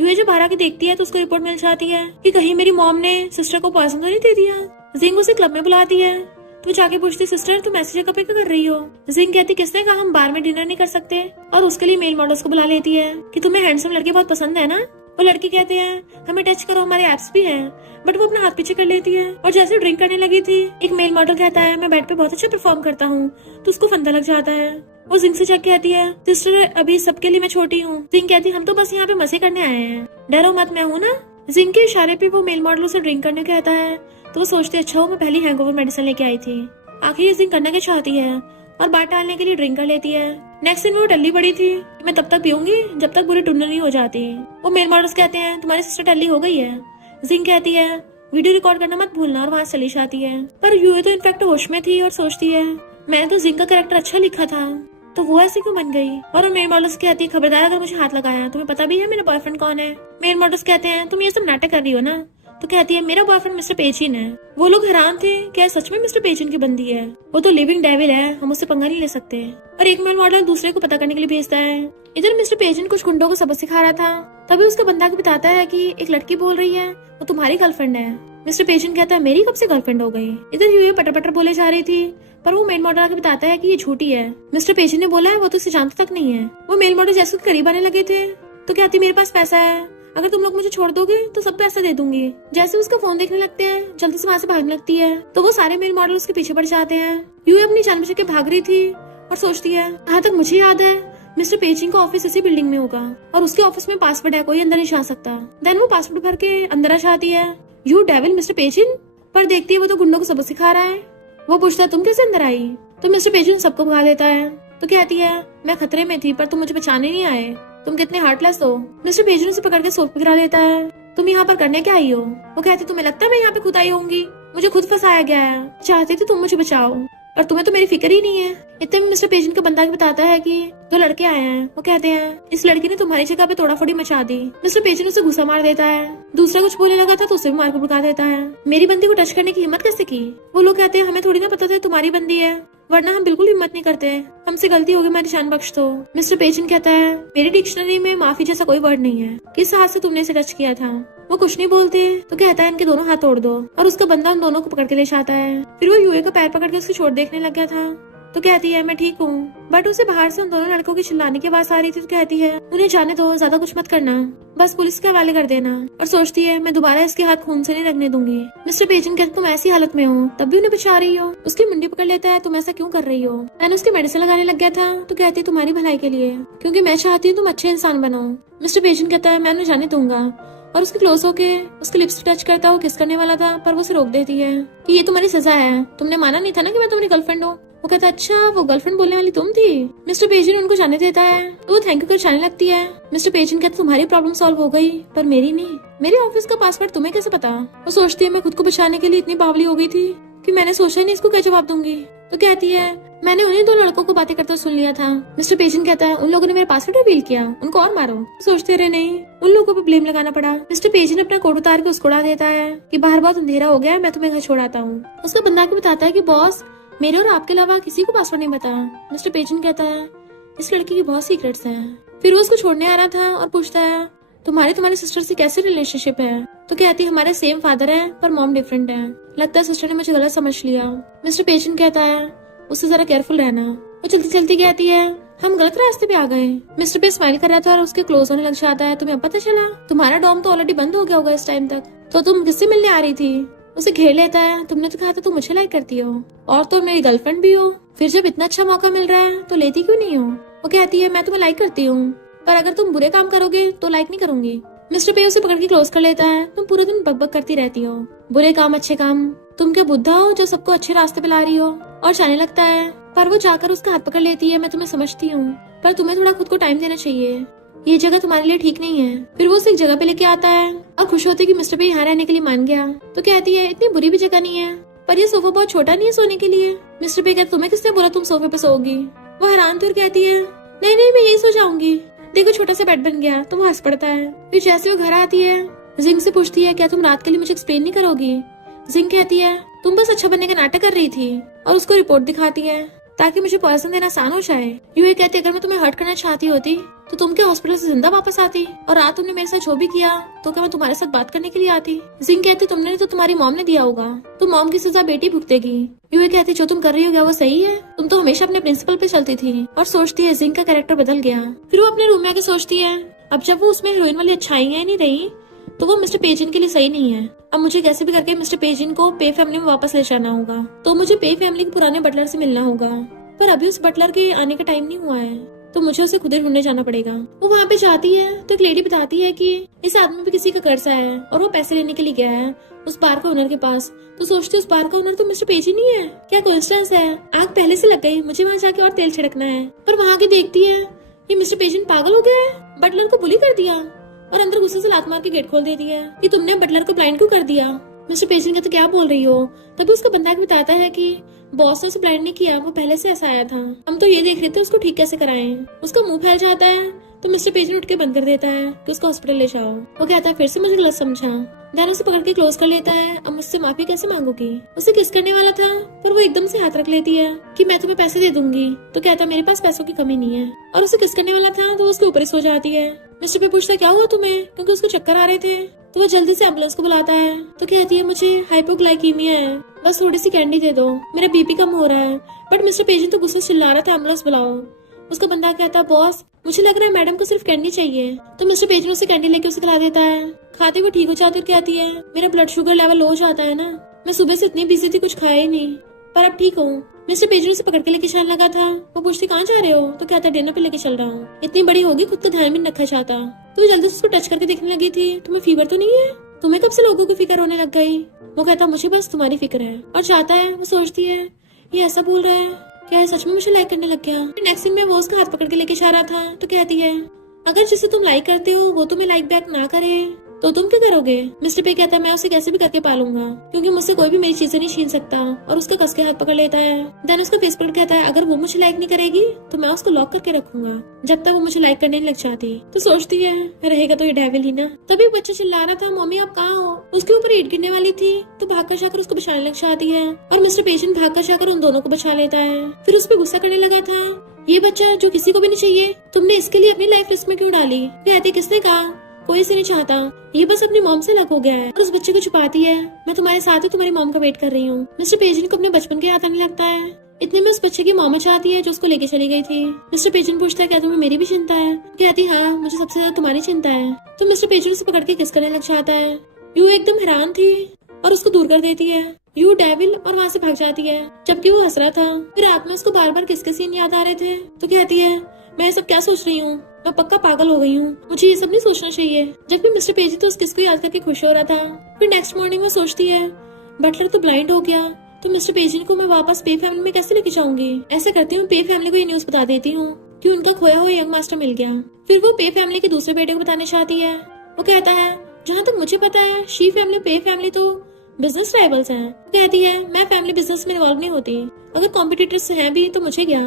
यूए जब बाहर आके देखती है तो उसको रिपोर्ट मिल जाती है कि कहीं मेरी मॉम ने सिस्टर को पॉइजन तो नहीं दे दिया। जिंग उसे क्लब में बुलाती है तो जाके पूछती सिस्टर तुम ऐसी जगह पे क्या कर रही हो। जिंग कहती किसने कहा हम बार में डिनर नहीं कर सकते, और उसके लिए मेल मॉडल्स को बुला लेती है कि तुम्हें हैंडसम लड़के बहुत पसंद है ना। वो लड़की कहते हैं हमें टच करो, हमारे एप्स भी हैं, बट वो अपना हाथ पीछे कर लेती है। और जैसे ड्रिंक करने लगी थी एक मेल मॉडल कहता है मैं बेड पे बहुत अच्छा परफॉर्म करता हूँ, तो उसको फंदा लग जाता है। वो जिंग से चेक कहती है सिस्टर अभी सबके लिए मैं छोटी हूँ। जिंग कहती हम तो बस यहाँ पे मजे करने आए हैं, डरो मत, मैं हूँ ना। जिंग के इशारे पे वो मेल मॉडल उसे ड्रिंक करने कहता है तो वो सोचते अच्छा हो मैं पहली हैंगओवर मेडिसिन लेके आई थी। आखिर ये जिंग करना क्या चाहती है और बात टालने के लिए ड्रिंक कर लेती है। नेक्स्ट दिन वो टल्ली पड़ी थी, मैं तब तक पीऊंगी जब तक बुरी टुन्नल नहीं हो जाती। वो मेल मॉडल्स कहते हैं तुम्हारी सिस्टर टल्ली हो गई है। जिंग कहती है वीडियो रिकॉर्ड करना मत भूलना, और वहाँ चली जाती है। पर यूए तो इनफैक्ट होश में थी और सोचती है मैंने तो जिंग का कैरेक्टर अच्छा लिखा था, तो वो ऐसे क्यों बन गई। और मेल मॉडल्स कहती है खबरदार अगर मुझे हाथ लगाया, तुम्हें पता भी है मेरा बॉयफ्रेंड कौन है। मेल मॉडल्स कहते हैं तुम ये सब नाटक कर रही हो ना। तो कहती है मेरा बॉयफ्रेंड मिस्टर पेचिन है। वो लोग हैरान थे क्या सच में मिस्टर पेचिन की बंदी है, वो तो लिविंग डेविल है, हम उससे पंगा नहीं ले सकते। और एक मेल मॉडल दूसरे को पता करने के लिए भेजता है। इधर मिस्टर पेचिन कुछ गुंडों को सबक सिखा रहा था, तभी उसका बंदा को बताता है कि एक लड़की बोल रही है वो तुम्हारी गर्लफ्रेंड है। मिस्टर पेचिन कहता है मेरी कब से गर्लफ्रेंड हो गई। इधर यूए पटर पटर बोले जा रही थी, पर वो मेल मॉडल आके बताता है कि ये झूठी है। मिस्टर पेचिन ने बोला है वो तो इसे जानता तक नहीं है। वो मेल मॉडल जैसे करीब आने लगे थे तो कहती मेरे पास पैसा है, अगर तुम लोग मुझे छोड़ दोगे तो सब पैसा दे दूंगी। जैसे उसका फोन देखने लगते हैं जल्दी से वहाँ से भागने लगती है, तो वो सारे मेल मॉडल उसके पीछे पड़ जाते हैं। यूए अपनी जान बचा के भाग रही थी और सोचती है जहाँ तक मुझे याद है मिस्टर पेचिन का ऑफिस इसी बिल्डिंग में होगा, और उसके ऑफिस में पासवर्ड है, कोई अंदर नहीं जा सकता। देन वो पासवर्ड भर के अंदर आ जाती है। यू डेविल मिस्टर पेचिन, पर देखती है वो तो गुंडों को सबक सिखा रहा है। वो पूछता है तुम कैसे अंदर आई, तो मिस्टर पेचिन सबको भगा देता है। तो कहती है मैं खतरे में थी पर तुम मुझे बचाने नहीं आए, तुम कितने हार्टलेस हो। मिस्टर पेचिन उसे पकड़ के सोफे पे गिरा देता है। तुम यहाँ पर करने क्या आई हो। वो कहती तुम्हें लगता है मैं यहाँ पे खुद आई होंगी, मुझे खुद फंसाया गया है, चाहती थी तुम मुझे बचाओ, पर तुम्हें तो मेरी फिक्र ही नहीं है। इतने में मिस्टर पेचिन का बंदा भी बताता है कि दो लड़के आए हैं। वो कहते हैं इस लड़की ने तुम्हारी जगह पे तोड़ा फोड़ी मचा दी। मिस्टर पेचिन उसे गुस्सा मार देता है। दूसरा कुछ बोलने लगा था तो उसे भी मार कर भगा देता है। मेरी बंदी को टच करने की हिम्मत कैसे की। वो लोग कहते हैं हमें थोड़ी ना पता था तुम्हारी बंदी है, वरना हम बिल्कुल हिम्मत नहीं करते, हमसे गलती होगी, मेरी जान बख्श दो। मिस्टर पेचिन कहता है मेरी डिक्शनरी में माफी जैसा कोई वर्ड नहीं है, किस हाथ से तुमने इसे टच किया था। वो कुछ नहीं बोलते तो कहता है इनके दोनों हाथ तोड़ दो, और उसका बंदा उन दोनों को पकड़ के ले जाता है। फिर वो यूए का पैर पकड़ के उसकी चोट देखने लग गया था। तो कहती है मैं ठीक हूँ, बट उसे बाहर से उन दोनों लड़कों की चिल्लाने की आवाज आ रही थी। तो कहती है उन्हें जाने दो, ज्यादा कुछ मत करना, बस पुलिस के हवाले कर देना। और सोचती है मैं दोबारा इसके हाथ खून से नहीं रखने दूंगी। मिस्टर पेजेंट कहते तुम ऐसी हालत में हो तब भी उन्हें बचा रही हो। उसकी मुंडी पकड़ लेता है तुम ऐसा क्यों कर रही हो। मैंने उसके मेडिसिन लगाने लग गया था। तो कहती है तुम्हारी भलाई के लिए, क्योंकि मैं चाहती हूँ तुम अच्छे इंसान बनो। मिस्टर पेजेंट कहता है मैं उन्हें जाने दूंगा, और उसके क्लोज होके उसके लिप्स टच करता है। वो किस करने वाला था पर वो उसे रोक देती है कि ये तुम्हारी सजा है, तुमने माना नहीं था ना कि मैं तुम्हारी गर्लफ्रेंड हूँ। वो कहता है अच्छा वो गर्लफ्रेंड बोलने वाली तुम थी। मिस्टर पेजेंट उनको जाने देता है तो वो थैंक यू कर जाने लगती है। मिस्टर पेजेंट कहता तुम्हारी प्रॉब्लम सॉल्व हो गई पर मेरी नहीं। मेरे ऑफिस का पासवर्ड तुम्हें कैसे पता। वो सोचती है मैं खुद को बचाने के लिए इतनी बावली हो गई थी कि मैंने सोचा ही नहीं इसको क्या जवाब दूंगी। तो कहती है मैंने उन्हीं दो लड़कों को बातें करते सुन लिया था। मिस्टर पेजेंट कहता है उन लोगों ने मेरा पासवर्ड रिवील किया, उनको और मारो। सोचते रहे नहीं, उन लोगों पर ब्लेम लगाना पड़ा। मिस्टर पेजेंट अपना कोट उतार के उसको उड़ा देता है कि बाहर बहुत अंधेरा हो गया है, मैं तुम्हें घर छोड़ाता हूँ। उसका बंदा के बताता है कि बॉस मेरे और आपके अलावा किसी को पासवर्ड नहीं पता। मिस्टर पेजेंट कहता है इस लड़की की बहुत सीक्रेट्स हैं। फिर वो उसको छोड़ने आ रहा था और पूछता है तुम्हारी सिस्टर से कैसे रिलेशनशिप है। तो कहती है हमारे सेम फादर है पर मॉम डिफरेंट है, लगता है सिस्टर ने मुझे गलत समझ लिया। मिस्टर पेजेंट कहता है उससे जरा केयरफुल रहना। वो चलती चलती कहती है हम गलत रास्ते पे आ गए। मिस्टर पे स्माइल कर रहा था और उसके क्लोज होने लग जाता है। तुम्हें अब पता चला तुम्हारा डॉम तो ऑलरेडी बंद हो गया होगा इस टाइम तक, तो तुम किससे मिलने आ रही थी। उसे घेर लेता है तुमने तो कहा था तुम मुझे लाइक करती हो और तो मेरी गर्लफ्रेंड भी हो, फिर जब इतना अच्छा मौका मिल रहा है तो लेती क्यों नहीं हो। वो कहती है मैं तुम्हें लाइक करती हूँ पर अगर तुम बुरे काम करोगे तो लाइक नहीं करूंगी। मिस्टर पे उसे पकड़ के क्लोज कर लेता है तुम पूरे दिन बकबक करती रहती हो, बुरे काम अच्छे काम, तुम क्या बुद्धा हो जो सबको अच्छे रास्ते पे ला रही हो। और जाने लगता है पर वो जाकर उसका हाथ पकड़ लेती है मैं तुम्हें समझती हूँ पर तुम्हें थोड़ा खुद को टाइम देना चाहिए, ये जगह तुम्हारे लिए ठीक नहीं है। फिर वो उसे एक जगह पे लेके आता है और खुश होती कि मिस्टर पे यहाँ रहने के लिए मान गया। तो कहती है इतनी बुरी भी जगह नहीं है पर ये सोफा बहुत छोटा नहीं है सोने के लिए। मिस्टर पे कहता तुम्हें किसने बोला तुम सोफे पे सोओगी। वो हैरान थी और कहती है नहीं नहीं मैं यही सो जाऊंगी, देखो छोटा सा बेड बन गया। तो वो हंस पड़ता है। फिर जैसे वो घर आती है जिंग से पूछती है क्या तुम रात के लिए मुझे एक्सप्लेन नहीं करोगी। जिंग कहती है तुम बस अच्छा बनने का नाटक कर रही थी और उसको रिपोर्ट दिखाती है ताकि मुझे पॉइजन देना आसान हो जाए। यूं कहती अगर मैं तुम्हें हर्ट करना चाहती होती तो तुम क्या हॉस्पिटल से जिंदा वापस आती, और रात तुमने मेरे साथ जो भी किया तो क्या मैं तुम्हारे साथ बात करने के लिए आती। जिंग कहती तुमने तो तुम्हारी मॉम ने दिया होगा, तो मॉम की सजा बेटी भुगतेगी। यूं कहती जो तुम कर रही हो क्या वो सही है, तुम तो हमेशा अपने प्रिंसिपल पे चलती थी। और सोचती है जिंग का कैरेक्टर बदल गया। फिर वो अपने रूम में आके सोचती है अब जब वो उसमें हीरोइन वाली अच्छाइयां नहीं रही तो वो मिस्टर पेजेंट के लिए सही नहीं है। अब मुझे कैसे भी करके मिस्टर पेजेंट को पे फैमिली में वापस ले जाना होगा। तो मुझे पे फैमिली के पुराने बटलर से मिलना होगा, पर अभी उस बटलर के आने का टाइम नहीं हुआ है, तो मुझे उसे खुद ही ढूंढने जाना पड़ेगा। वो वहाँ पे जाती है तो एक लेडी बताती है कि इस आदमी पे किसी का कर्जा है और वो पैसे लेने के लिए गया है उस बार का ओनर के पास। तो सोचती है उस बार का ओनर तो मिस्टर पेजेंट नहीं है, क्या कोइंसिडेंस है। आग पहले से लग गई, मुझे वहाँ जाके और तेल छिड़कना है। पर वहाँ की देखती है ये मिस्टर पेजेंट पागल हो गया है, बटलर को बुली कर दिया और अंदर गुस्से से लात मार के गेट खोल देती है कि तुमने बटलर को ब्लाइंड क्यों कर दिया। मिस्टर पेजेंट कहते क्या बोल रही हो। तभी उसका बंदा बताता है कि बॉस ने उसे ब्लाइंड नहीं किया, वो पहले से ऐसा आया था, हम तो ये देख रहे थे उसको ठीक कैसे कराएं। उसका मुंह फैल जाता है तो मिस्टर पेजेंट उठ के बंद कर देता है कि उसको हॉस्पिटल ले जाओ। वो कहता है फिर से मुझे गलत समझा। दैन उसे पकड़ के क्लोज कर लेता है। अब मुझसे माफी कैसे मांगोगी। उसे किस करने वाला था पर वो एकदम से हाथ रख लेती है कि मैं तुम्हें पैसे दे दूंगी। तो कहता मेरे पास पैसों की कमी नहीं है। और उसे किस करने वाला था तो उसके ऊपर ही सो जाती है। मिस्टर पे पूछता क्या हुआ तुम्हें, क्योंकि उसको चक्कर आ रहे थे। तो वो जल्दी से एम्बुलेंस को बुलाता है। तो कहती है मुझे हाइपोग्लाइकीमिया है, बस थोड़ी सी कैंडी दे दो, मेरा बीपी कम हो रहा है। बट मिस्टर पेजेंट तो गुस्से से चिल्ला रहा था एम्बुलेंस बुलाओ। उसका बंदा कहता है बॉस मुझे लग रहा है मैडम को सिर्फ कैंडी चाहिए। तो मिस्टर पेजेंट उसे कैंडी लेके उसे खिला देता है। खाते हुए ठीक हो जाती है। कहती है मेरा ब्लड शुगर लेवल लो हो जाता है ना, मैं सुबह से इतनी बिजी थी कुछ खाया ही नहीं, पर अब ठीक हूँ। मिस्टर पेजेंट उसे पकड़ के लेके चलने लगा था। वो पूछती कहाँ जा रहे हो। तो कहता डिनर पे लेके चल रहा हूँ, इतनी बड़ी होगी खुद का ध्यान भी नहीं रखा चाहता। तो जल्दी से उसको टच करके देखने लगी थी तुम्हें फीवर तो नहीं है, तुम्हें कब से लोगों की फिक्र होने लग गई। वो कहता मुझे बस तुम्हारी फिक्र है। और चाहता है वो सोचती है ये ऐसा बोल रहा है, क्या है सच में मुझे लाइक करने लग गया। नेक्स्ट सीन में वो उसका हाथ पकड़ के लेके जा रहा था। तो कहती है अगर जिसे तुम लाइक करते हो वो तुम्हें लाइक बैक ना करे तो तुम क्या करोगे। मिस्टर पे कहता है मैं उसे कैसे भी करके पालूंगा, क्योंकि मुझसे कोई भी मेरी चीजें नहीं छीन सकता। और उसका कस के हाथ पकड़ लेता है। देन उसका फेस पर कहता है अगर वो मुझे लाइक नहीं करेगी तो मैं उसको लॉक करके रखूंगा जब तक वो मुझे लाइक करने नहीं लग जाती। तो सोचती है रहेगा तो ये डेविल ही ना। तभी बच्चा चिल्ला रहा था मम्मी आप कहाँ हो। उसके ऊपर ईंट गिरने वाली थी तो भागकर जाकर उसको बचाने लग जाती है और मिस्टर पेजेंट भागकर जाकर उन दोनों को बचा लेता है। फिर उस पर गुस्सा करने लगा था ये बच्चा जो किसी को भी नहीं चाहिए, तुमने इसके लिए अपनी लाइफ रिस्क में क्यों डाली। कहते किसने कहा, कोई इसे नहीं चाहता, ये बस अपनी मॉम से अलग हो गया है। और उस बच्चे को छुपाती है मैं तुम्हारे साथ ही तुम्हारी मॉम का वेट कर रही हूँ। मिस्टर पेजेंट को अपने बचपन के याद आने लगता है। इतने में उस बच्चे की मॉम चाहती है जो उसको लेके चली गई थी। मिस्टर पेजन पूछता है क्या तुम्हें मेरी भी चिंता है? कहती हाँ मुझे सबसे ज्यादा तुम्हारी चिंता है। तो मिस्टर पेजन उसे पकड़ के किस करने लग जाता है। यू एकदम हैरान थी और उसको दूर कर देती है। यू डेविल और वहाँ से भाग जाती है जबकि वो हंस रहा था। फिर रात में उसको बार बार किसके सीन याद आ रहे थे तो कहती है मैं सब क्या सोच रही हूँ, मैं पक्का पागल हो गई हूँ, मुझे ये सब नहीं सोचना चाहिए। जबकि मिस्टर पेजी तो उस किस को याद करके खुश हो रहा था। फिर नेक्स्ट मॉर्निंग वो सोचती है बटलर तो ब्लाइंड हो गया तो मिस्टर पेजी को मैं वापस पे फैमिली में कैसे लेके जाऊंगी। ऐसा करती हूँ पे फैमिली को ये न्यूज बता देती हूँ कि उनका खोया हुआ यंग मास्टर मिल गया। फिर वो पे फैमिली के दूसरे बेटे को बताने चाहती है। वो कहता है जहाँ तक मुझे पता है शी फैमिली पे फैमिली तो बिजनेस राइवल्स हैं। कहती है मैं फैमिली बिजनेस में इन्वॉल्व नहीं होती, अगर कॉम्पिटिटर्स हैं भी तो मुझे क्या,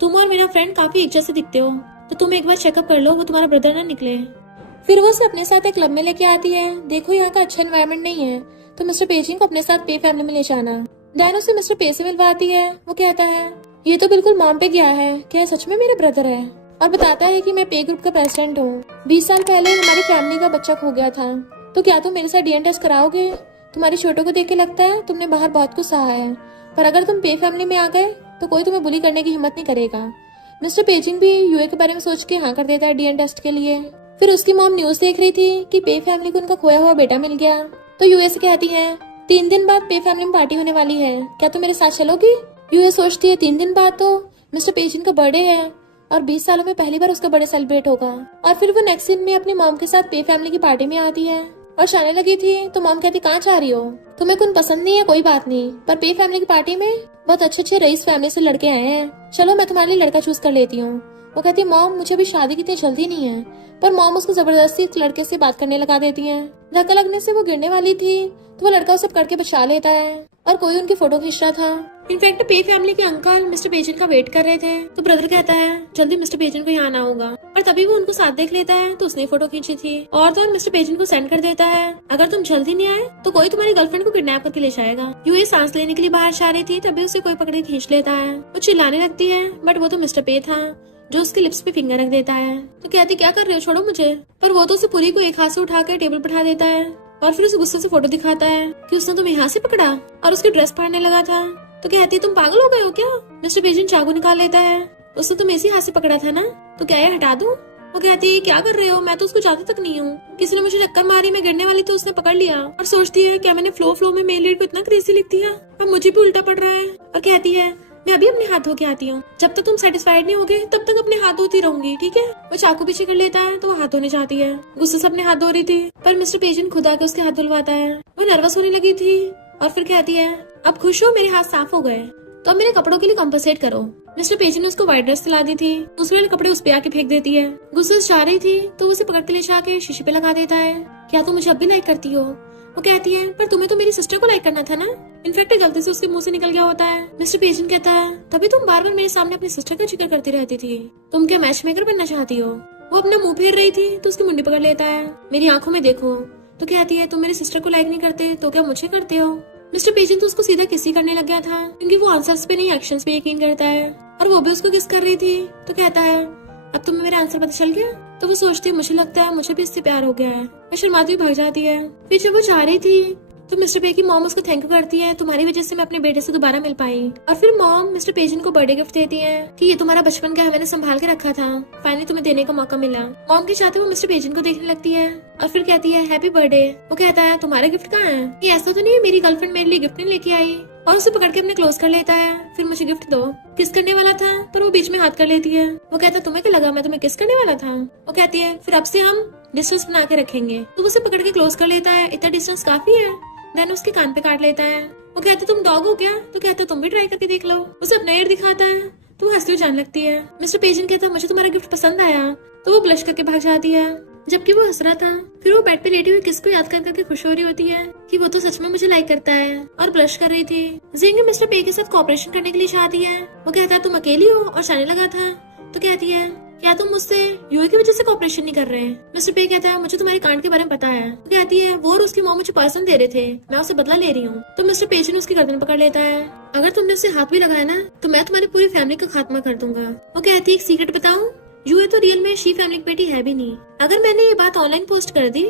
तुम और मेरा फ्रेंड काफी एक जैसे दिखते हो तो तुम एक बार चेकअप कर लो वो तुम्हारा ब्रदर ना निकले। फिर वो उसे अपने साथ एक क्लब में लेके आती है। देखो यहाँ का अच्छा एनवायरनमेंट नहीं है तो मिस्टर पेजिंग को अपने साथ पे फैमिली में ले जाना। दैन उसे मिस्टर पे से मिलवाती है। वो कहता है ये तो बिल्कुल मॉम पे गया है, क्या सच में मेरे ब्रदर है? और बताता है कि मैं पे ग्रुप का प्रेसिडेंट हूँ। 20 साल पहले हमारी फैमिली का बच्चा खो गया था तो क्या तुम मेरे साथ डीएनए टेस्ट कराओगे? तुम्हारी छोटों को देख के लगता है तुमने बाहर बहुत कुछ सहा है, पर अगर तुम पे फैमिली में आ गए तो कोई तुम्हें बुली करने की हिम्मत नहीं करेगा। मिस्टर पेजिंग भी यूए के बारे में सोच के हाँ कर देता है डीएनए टेस्ट के लिए। फिर उसकी मॉम न्यूज देख रही थी कि पे फैमिली को उनका खोया हुआ बेटा मिल गया तो यूए से कहती है 3 दिन बाद पे फैमिली में पार्टी होने वाली है, क्या तुम मेरे साथ चलोगी? यूए सोचती है 3 दिन बाद तो मिस्टर पेजिंग का बर्थडे है और 20 सालों में पहली बार उसका बर्थडे सेलिब्रेट होगा। और फिर वो नेक्स्ट दिन में अपनी मॉम के साथ पे फैमिली की पार्टी में आती है और जाने लगी थी तो मॉम कहती कहाँ जा रही हो, तुम्हें कुछ पसंद नहीं है? कोई बात नहीं, पर पे फैमिली की पार्टी में बहुत अच्छे रईस फैमिली से लड़के आए हैं, चलो मैं तुम्हारे लिए लड़का चूज कर लेती हूँ। वो कहती है मॉम मुझे अभी शादी की इतनी जल्दी नहीं है, पर मॉम उसको जबरदस्ती एक लड़के से बात करने लगा देती है। धक्का लगने से वो गिरने वाली थी तो वो लड़का उसे पकड़ के बचा लेता है और कोई उनकी फोटो खींच रहा था। इनफैक्ट पे फैमिली के अंकल मिस्टर पेजन का वेट कर रहे थे तो ब्रदर कहता है जल्दी मिस्टर पेजन को यहाँ आना होगा, और तभी वो उनको साथ देख लेता है तो उसने फोटो खींची थी और तो मिस्टर पेजन को सेंड कर देता है अगर तुम जल्दी नहीं आए तो कोई तुम्हारी गर्लफ्रेंड को किडनैप करके ले जाएगा। यूए सांस लेने के लिए बाहर जा रही थी तभी उसे कोई पकड़ के खींच लेता है। वो चिल्लाने लगती है बट वो तो मिस्टर पे था जो उसके लिप्स पे फिंगर रख देता है। तो कहती क्या कर रहे हो, छोड़ो मुझे, पर वो तो उसे पूरी को एक हाथ से उठाकर टेबल पर उठा देता है और फिर उसे गुस्से से फोटो दिखाता है कि उसने तुम्हें यहाँ से पकड़ा और उसकी ड्रेस फाड़ने लगा था। तो कहती है तुम पागल हो गए हो क्या? मिस्टर पेजन चाकू निकाल लेता है, उसने तुम्हें इसी हाथ से पकड़ा था ना, तो क्या ये हटा दूं? वो कहती है क्या कर रहे हो, मैं तो उसको चाहती तक नहीं हूँ, किसी ने मुझे टक्कर मारी, मैं गिरने वाली तो उसने पकड़ लिया। और सोचती है क्या मैंने फ्लो में मेल लीड को इतना क्रेजी लिख दिया, अब मुझे भी उल्टा पड़ रहा है। और कहती है मैं अभी अपने हाथ धो के आती हूँ, जब तक तुम सेटिस्फाइड नहीं होगे तब तक अपने हाथ धोती रहूंगी, ठीक है? वो चाकू पीछे कर लेता है तो वो हाथ धोने जाती है, गुस्से से अपने हाथ धो रही थी पर मिस्टर पेजन खुद आके उसके हाथ धुलवाता है। वो नर्वस होने लगी थी और फिर कहती है अब खुश हो, मेरे हाथ साफ हो गए तो अब मेरे कपड़ों के लिए कम्पनसेट करो। मिस्टर पेजन ने उसको व्हाइट ड्रेस दिला दी थी, दूसरे वाले कपड़े उस पे आके फेंक देती है। गुस्से से जा रही थी तो उसे पकड़ के ले जाके शीशे पे लगा देता है। क्या तुम मुझे अब भी लाइक करती हो? वो कहती है पर तुम्हें तो मेरी सिस्टर को लाइक करना था ना। इनफैक्ट गलती से उसके मुंह से निकल गया होता है। मिस्टर पेजन कहता है तभी तुम बार बार मेरे सामने अपनी सिस्टर का जिक्र करती रहती थी, तुम क्या मैच मेकर बनना चाहती हो? वो अपना मुंह फेर रही थी तो उसकी मुंडी पकड़ लेता है, मेरी आंखों में देखो। तो कहती है तुम मेरी सिस्टर को लाइक नहीं करते तो क्या मुझे करते हो? मिस्टर पेजन तो उसको सीधा किसी करने लग गया था क्योंकि वो आंसर्स पे नहीं एक्शंस पे यकीन करता है और वो भी उसको किस कर रही थी। तो कहता है अब तुम्हें मेरा आंसर पता चल गया? तो वो सोचती है मुझे लगता है मुझे भी इससे प्यार हो गया है। वो शर्माती हुई भाग जाती है। फिर जब वो जा रही थी तो मिस्टर पे की मॉम उसको थैंक यू करती है, तुम्हारी वजह से मैं अपने बेटे से दोबारा मिल पाई। और फिर मॉम मिस्टर पेजन को बर्थडे गिफ्ट देती है कि ये तुम्हारा बचपन का है, मैंने संभाल के रखा था, फाइनली तुम्हें देने का मौका मिला। मॉम के साथ वो मिस्टर पेजन को देखने लगती है और फिर कहती है हैप्पी बर्थडे। वो कहता है तुम्हारा गिफ्ट कहाँ है? ये ऐसा तो नहीं है मेरी गर्लफ्रेंड मेरे लिए गिफ्ट नहीं लेके आई? और उसे पकड़ के अपने क्लोज कर लेता है। फिर मुझे गिफ्ट दो, किस करने वाला था पर वो बीच में हाथ कर लेती है। वो कहता है तुम्हें क्या लगा मैं तुम्हें किस करने वाला था? वो कहती है फिर अब से हम डिस्टेंस बना के रखेंगे। तो उसे पकड़ के क्लोज कर लेता है, इतना डिस्टेंस काफी है। देन उसके कान पे काट लेता है। वो कहते तुम डॉग हो क्या? तो कहता तुम भी ट्राई करके देख लो। उसे अपना ईयर दिखाता है तो वो हंसती हुई जाने लगती है। मिस्टर पेजन कहता मुझे तुम्हारा गिफ्ट पसंद आया, तो वो ब्लश करके भाग जाती है जबकि वो हंस रहा था। फिर वो बेड पे लेटी हुई किसको याद कर करके खुश हो रही होती है कि वो तो सच में मुझे लाइक करता है और ब्लश कर रही थी। जिंग मिस्टर पे के साथ कोऑपरेशन करने के लिए चाहती है। वो कहता है तुम अकेली हो और जाने लगा था। तो कहती है क्या तुम मुझसे यूए की वजह से कोऑपरेशन नहीं कर रहे? मिस्टर पे कहता है मुझे तुम्हारे कांड के बारे में पता है। तो कहती है वो और उसकी मॉम मुझे पर्सन दे रहे थे, मैं उसे बदला ले रही हूँ। तो मिस्टर पेजन उसकी गर्दन पकड़ लेता है, अगर तुमने उसे हाथ भी लगाया ना तो मैं तुम्हारी पूरी फैमिली का खात्मा कर दूंगा। वो कहती है एक सीक्रेट बताऊं, यूए तो रियल में शी फैमिली की बेटी है भी नहीं, अगर मैंने ये बात ऑनलाइन पोस्ट कर दी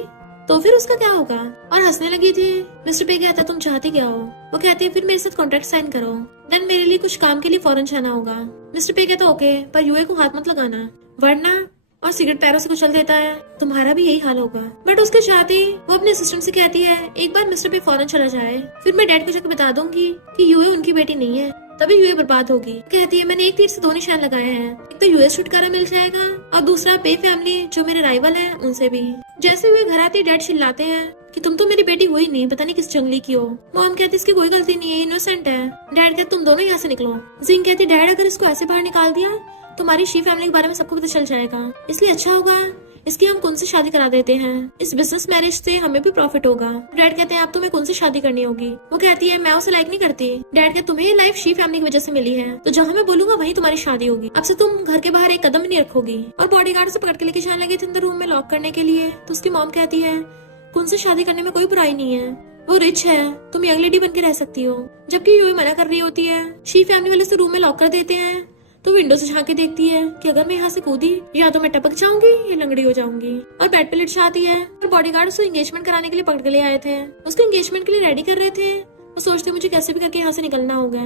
तो फिर उसका क्या होगा? और हंसने लगी थी। मिस्टर पे कहता तुम चाहती क्या हो? वो कहती है फिर मेरे साथ कॉन्ट्रैक्ट साइन करो। देन मेरे लिए कुछ काम के लिए फौरन जाना होगा। मिस्टर पे कहता ओके, पर यूए को हाथ मत लगाना वरना, और सिगरेट पैरों से कुचल देता है। तुम्हारा भी यही हाल होगा। बट उसके साथ ही वो अपने असिस्टेंट से कहती है एक बार मिस्टर पे फौरन चला जाए, फिर मैं डैड को जाकर बता दूंगी कि यूए उनकी बेटी नहीं है, तभी यूए बर्बाद होगी। कहती है मैंने एक तीर से दो निशान लगाए हैं, एक तो यूएस छुटकारा मिल जाएगा और दूसरा पे फैमिली जो मेरे राइवल है उनसे भी। जैसे वे घर आते डैड चिल्लाते हैं कि तुम तो मेरी बेटी हुई नहीं, पता नहीं किस जंगली की हो। मॉम कहती इसकी कोई गलती नहीं है, इनोसेंट है। डैड कहते तुम दोनों यहाँ से निकलो। जिंग कहती डैड अगर इसको ऐसे बाहर निकाल दिया तुम्हारी शी फैमिली के बारे में सबको पता चल जाएगा, इसलिए अच्छा होगा इसकी हम कौन से शादी करा देते हैं, इस बिजनेस मैरिज से हमें भी प्रॉफिट होगा। डैड कहते हैं आप तुम्हें कौन सी शादी करनी होगी। वो कहती है मैं उसे लाइक नहीं करती। डैड कहते तुम्हें ये लाइफ शी फैमिली की वजह से मिली है, तो जहाँ मैं बोलूंगा वहीं तुम्हारी शादी होगी। अब से तुम घर के बाहर एक कदम भी नहीं रखोगी। और बॉडीगार्ड से पकड़ के लेके जाने लगे थे अंदर रूम में लॉक करने के लिए, तो उसकी मॉम कहती है कौन से शादी करने में कोई बुराई नहीं है, वो रिच है, तुम यंग लेडी बन के रह सकती हो। जबकि यूई मना कर रही होती है। शी फैमिली वाले से रूम में लॉक कर देते हैं, तो विंडो से झांक के देखती है कि अगर मैं यहाँ से कूदी या तो मैं टपक जाऊंगी या लंगड़ी हो जाऊंगी। और बेड पे लिट जाती है। और बॉडीगार्ड उसको एंगेजमेंट कराने के लिए पकड़ के ले आए थे, उसको एंगेजमेंट के लिए रेडी कर रहे थे। वो सोचते मुझे कैसे भी करके यहाँ से निकलना होगा।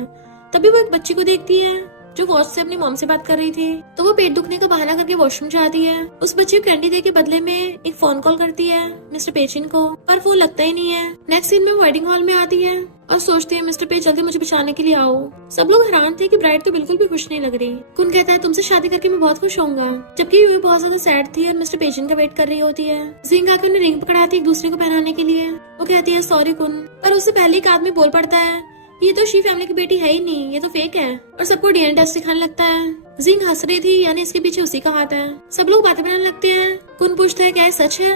तभी वो एक बच्ची को देखती है जो वॉच से अपनी मॉम से बात कर रही थी, तो वो पेट दुखने का बहाना करके वॉशरूम जाती है। उस बच्ची को कैंडी दे के बदले में एक फोन कॉल करती है मिस्टर पेचिन को, पर फोन लगता ही नहीं है। नेक्स्ट सीन में वेडिंग हॉल में आती है और सोचती है मिस्टर पेच जल्दी मुझे बचाने के लिए आओ। सब लोग हैरान थे कि ब्राइड तो बिल्कुल भी खुश नहीं लग रही। कुन कहता है तुमसे शादी करके मैं बहुत खुश होऊंगा, जबकि यूई बहुत ज्यादा सैड थी और मिस्टर पेचिन का वेट कर रही होती है। जिंग आके उन्हें रिंग पकड़ाती एक दूसरे को पहनाने के लिए। वो कहती है सॉरी कुन, पर उससे पहले एक आदमी बोल पड़ता है ये तो शी फैमिली की बेटी है ही नहीं, ये तो फेक है, और सबको डीएनए टेस्ट दिखाने लगता है। जिंग हंस रही थी, यानी इसके पीछे उसी का हाथ है। सब लोग बातें बनाने लगते हैं। कुन पूछता है क्या ये सच है,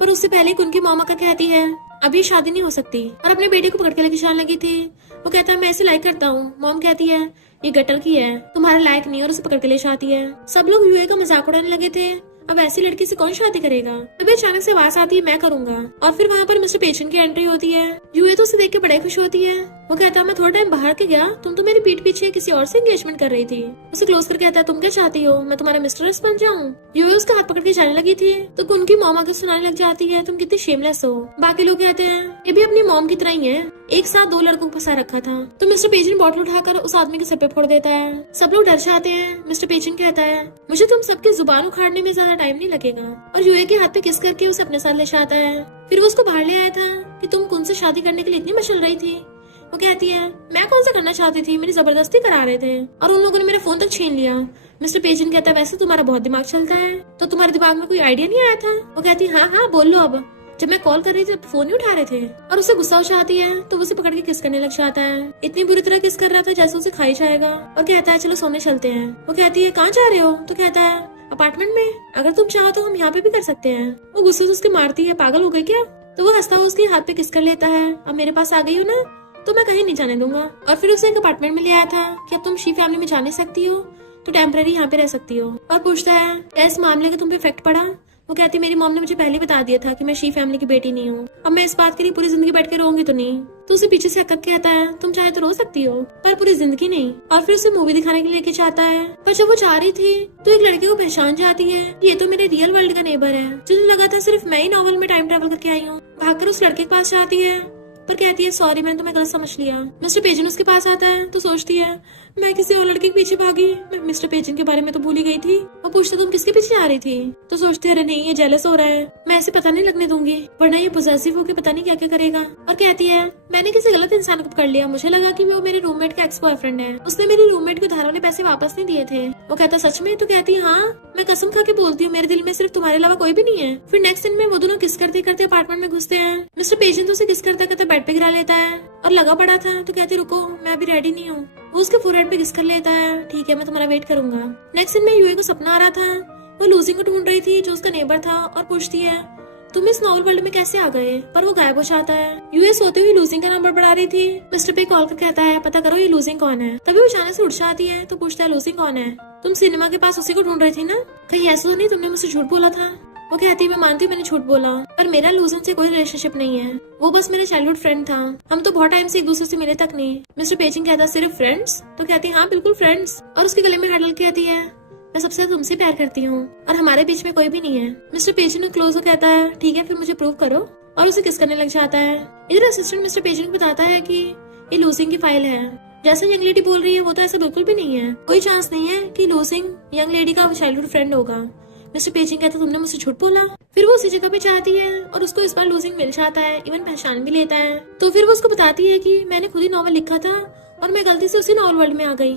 पर उससे पहले कुन की मॉम का कहती है अभी शादी नहीं हो सकती, और अपने बेटे को पकड़ के लेके जाने लगी थी। वो कहता है मैं इसे लाइक करता हूँ। मॉम कहती है ये गटर की है, तुम्हारे लायक नहीं, और उसे पकड़ के ले जाती है। सब लोग यूए का मजाक उड़ाने लगे थे, अब ऐसी लड़की से कौन शादी करेगा। तभी अचानक से आवाज आती है मैं करूंगा, और फिर वहाँ पर मिस्टर पेचन की एंट्री होती है। यूए तो उसे देख के बड़े खुश होती है। वो कहता है मैं थोड़ा टाइम बाहर के गया, तुम तो मेरी पीठ पीछे किसी और से एंगेजमेंट कर रही थी। उसे क्लोज कर कहता है तुम क्या चाहती हो, मैं तुम्हारा मिस्ट्रेस बन जाऊँ। यूए उसका हाथ पकड़ के जाने लगी थी, तो उनकी मॉम आगे सुनाने लग जाती है तुम कितनी शेमलेस हो। बाकी लोग कहते हैं ये भी अपनी मॉम की तरह ही है, एक साथ दो लड़कों को फंसा रखा था। तो मिस्टर पेचन बॉटल उठाकर उस आदमी के सर पे फोड़ देता है। सब लोग डर जाते हैं। मिस्टर पेचन कहता है मुझे तुम सबकी जुबान उखाड़ने में ज्यादा टाइम नहीं लगेगा, और यूए के हाथ पे किस करके उसे अपने साथ ले जाता है। फिर वो उसको बाहर ले आया था कि तुम कौन से शादी करने के लिए इतनी मचल रही थी। वो कहती है मैं कौन सा करना चाहती थी, मेरी जबरदस्ती करा रहे थे और उन लोगों ने मेरा फोन तक छीन लिया। मिस्टर पेचन कहता है वैसे तुम्हारा बहुत दिमाग चलता है, तो तुम्हारे दिमाग में कोई आइडिया नहीं आया था। वो कहती है हाँ बोल लो, अब जब मैं कॉल कर रही थी तो फोन ही उठा रहे थे। और उसे गुस्सा हो जाती है, तो उसे पकड़ के किस करने लग जाता है। इतनी बुरी तरह किस कर रहा था जैसे उसे खाई जाएगा, और कहता है चलो सोने चलते हैं। वो कहती है कहाँ जा रहे हो, तो कहता है अपार्टमेंट में, अगर तुम चाहो तो हम यहाँ पे भी कर सकते हैं। वो गुस्से से उसके मारती है पागल हो गई क्या। तो वो हंसता हुआ उसके हाथ पे किस कर लेता है, अब मेरे पास आ गई हो ना तो मैं कहीं नहीं जाने दूंगा। और फिर उसे एक अपार्टमेंट में ले आया था कि अब तुम शी फैमिली में जा नहीं सकती हो, तो टेम्पररी यहाँ पे रह सकती हो। और पूछता है क्या इस मामले का तुम पे इफेक्ट पड़ा। वो कहती मेरी मॉम ने मुझे पहले बता दिया था कि मैं शी फैमिली की बेटी नहीं हूँ, अब मैं इस बात के लिए पूरी जिंदगी बैठ के रोऊंगी तो नहीं। तो उसे पीछे से हकक कहता है तुम चाहे तो रो सकती हो, पर पूरी जिंदगी नहीं। और फिर उसे मूवी दिखाने के लिए लेके जाता है। पर जब वो जा रही थी तो एक लड़के को पहचान जाती है, ये तो मेरे रियल वर्ल्ड का नेबर है, जिसे लगा था सिर्फ मैं ही नॉवल में टाइम ट्रेवल करके आई हूँ। भागकर उस लड़के के पास जाती है, पर कहती है सॉरी मैंने तुम्हें गलत समझ लिया। मिस्टर पेजन उसके पास आता है, तो सोचती है मैं किसी और लड़के के पीछे भागी, मैं मिस्टर पेजन के बारे में तो भूल ही गई थी। वो पूछते तुम किसके पीछे जा रही थी, तो सोचती है अरे नहीं ये जेलस हो रहा है, मैं ऐसे पता नहीं लगने दूंगी, वरना ये पोजेसिव होकर पता नहीं क्या क्या करेगा। और कहती है मैंने किसी गलत इंसान को पकड़ लिया, मुझे लगा कि वो मेरे रूममेट का एक्स बॉयफ्रेंड है, उसने मेरी रूममेट को उधार वाले पैसे वापस नहीं दिए थे। वो कहता सच में, तो कहती है हाँ मैं कसम खा के बोलती हूँ मेरे दिल में सिर्फ तुम्हारे अलावा कोई भी नहीं है। फिर नेक्स्ट दिन में वो दोनों किस करते करते अपार्टमेंट में घुसते हैं। मिस्टर पेजन तो उसे किस करते करते बेड पे गिरा लेता है और लगा पड़ा था, तो कहती रुको मैं अभी रेडी नहीं हूँ। वो उसके फोरहेड पे किस कर लेता है, ठीक है मैं तुम्हारा वेट करूंगा। नेक्स्ट दिन में यूए को सपना आ रहा था, वो लूजिंग को ढूंढ रही थी जो उसका नेबर था, और पूछती है तुम इस नॉवल वर्ल्ड में कैसे आ गए, पर वो गायब हो जाता है। यूए सोते हुए लूजिंग का नंबर बढ़ा रही थी। मिस्टर पे कॉल कर कहता है पता करो ये लूजिंग कौन है। तभी वो अचानक से उठ जाती है, तो पूछता है लूजिंग कौन है, तुम सिनेमा के पास उसी को ढूंढ रही थी ना, कहीं ऐसा तो नहीं तुमने मुझसे झूठ बोला था। वो कहती है मैं मानती हूँ मैंने झूठ बोला, पर मेरा लूजन से कोई रिलेशनशिप नहीं है, वो बस मेरा चाइल्डहुड फ्रेंड था, हम तो बहुत टाइम से एक दूसरे से मिले तक नहीं। मिस्टर पेचिंग कहता सिर्फ फ्रेंड्स, तो कहती है हाँ बिल्कुल फ्रेंड्स, और उसके गले में हाथ डाल के कहती है मैं सबसे तुमसे प्यार करती हूँ और हमारे बीच में कोई भी नहीं है। मिस्टर पेचिंग क्लोज हो कहता है ठीक है फिर मुझे प्रूव करो, और उसे किस करने लग जाता है। इधर असिस्टेंट मिस्टर पेचिंग बताता है कि ये लूजिंग की फाइल है, जैसे यंग लेडी बोल रही है वो तो ऐसा बिल्कुल भी नहीं है, कोई चांस नहीं है कि लूजिंग यंग लेडी का चाइल्डहुड फ्रेंड होगा। मिस्टर पेजिंग कहता तुमने मुझसे झूठ बोला। फिर वो उसी जगह पे जाती है और उसको इस बार लूजिंग मिल जाता है, इवन पहचान भी लेता है। तो फिर वो उसको बताती है कि मैंने खुद ही नॉवल लिखा था और मैं गलती से उसी नॉवल वर्ल्ड में आ गई।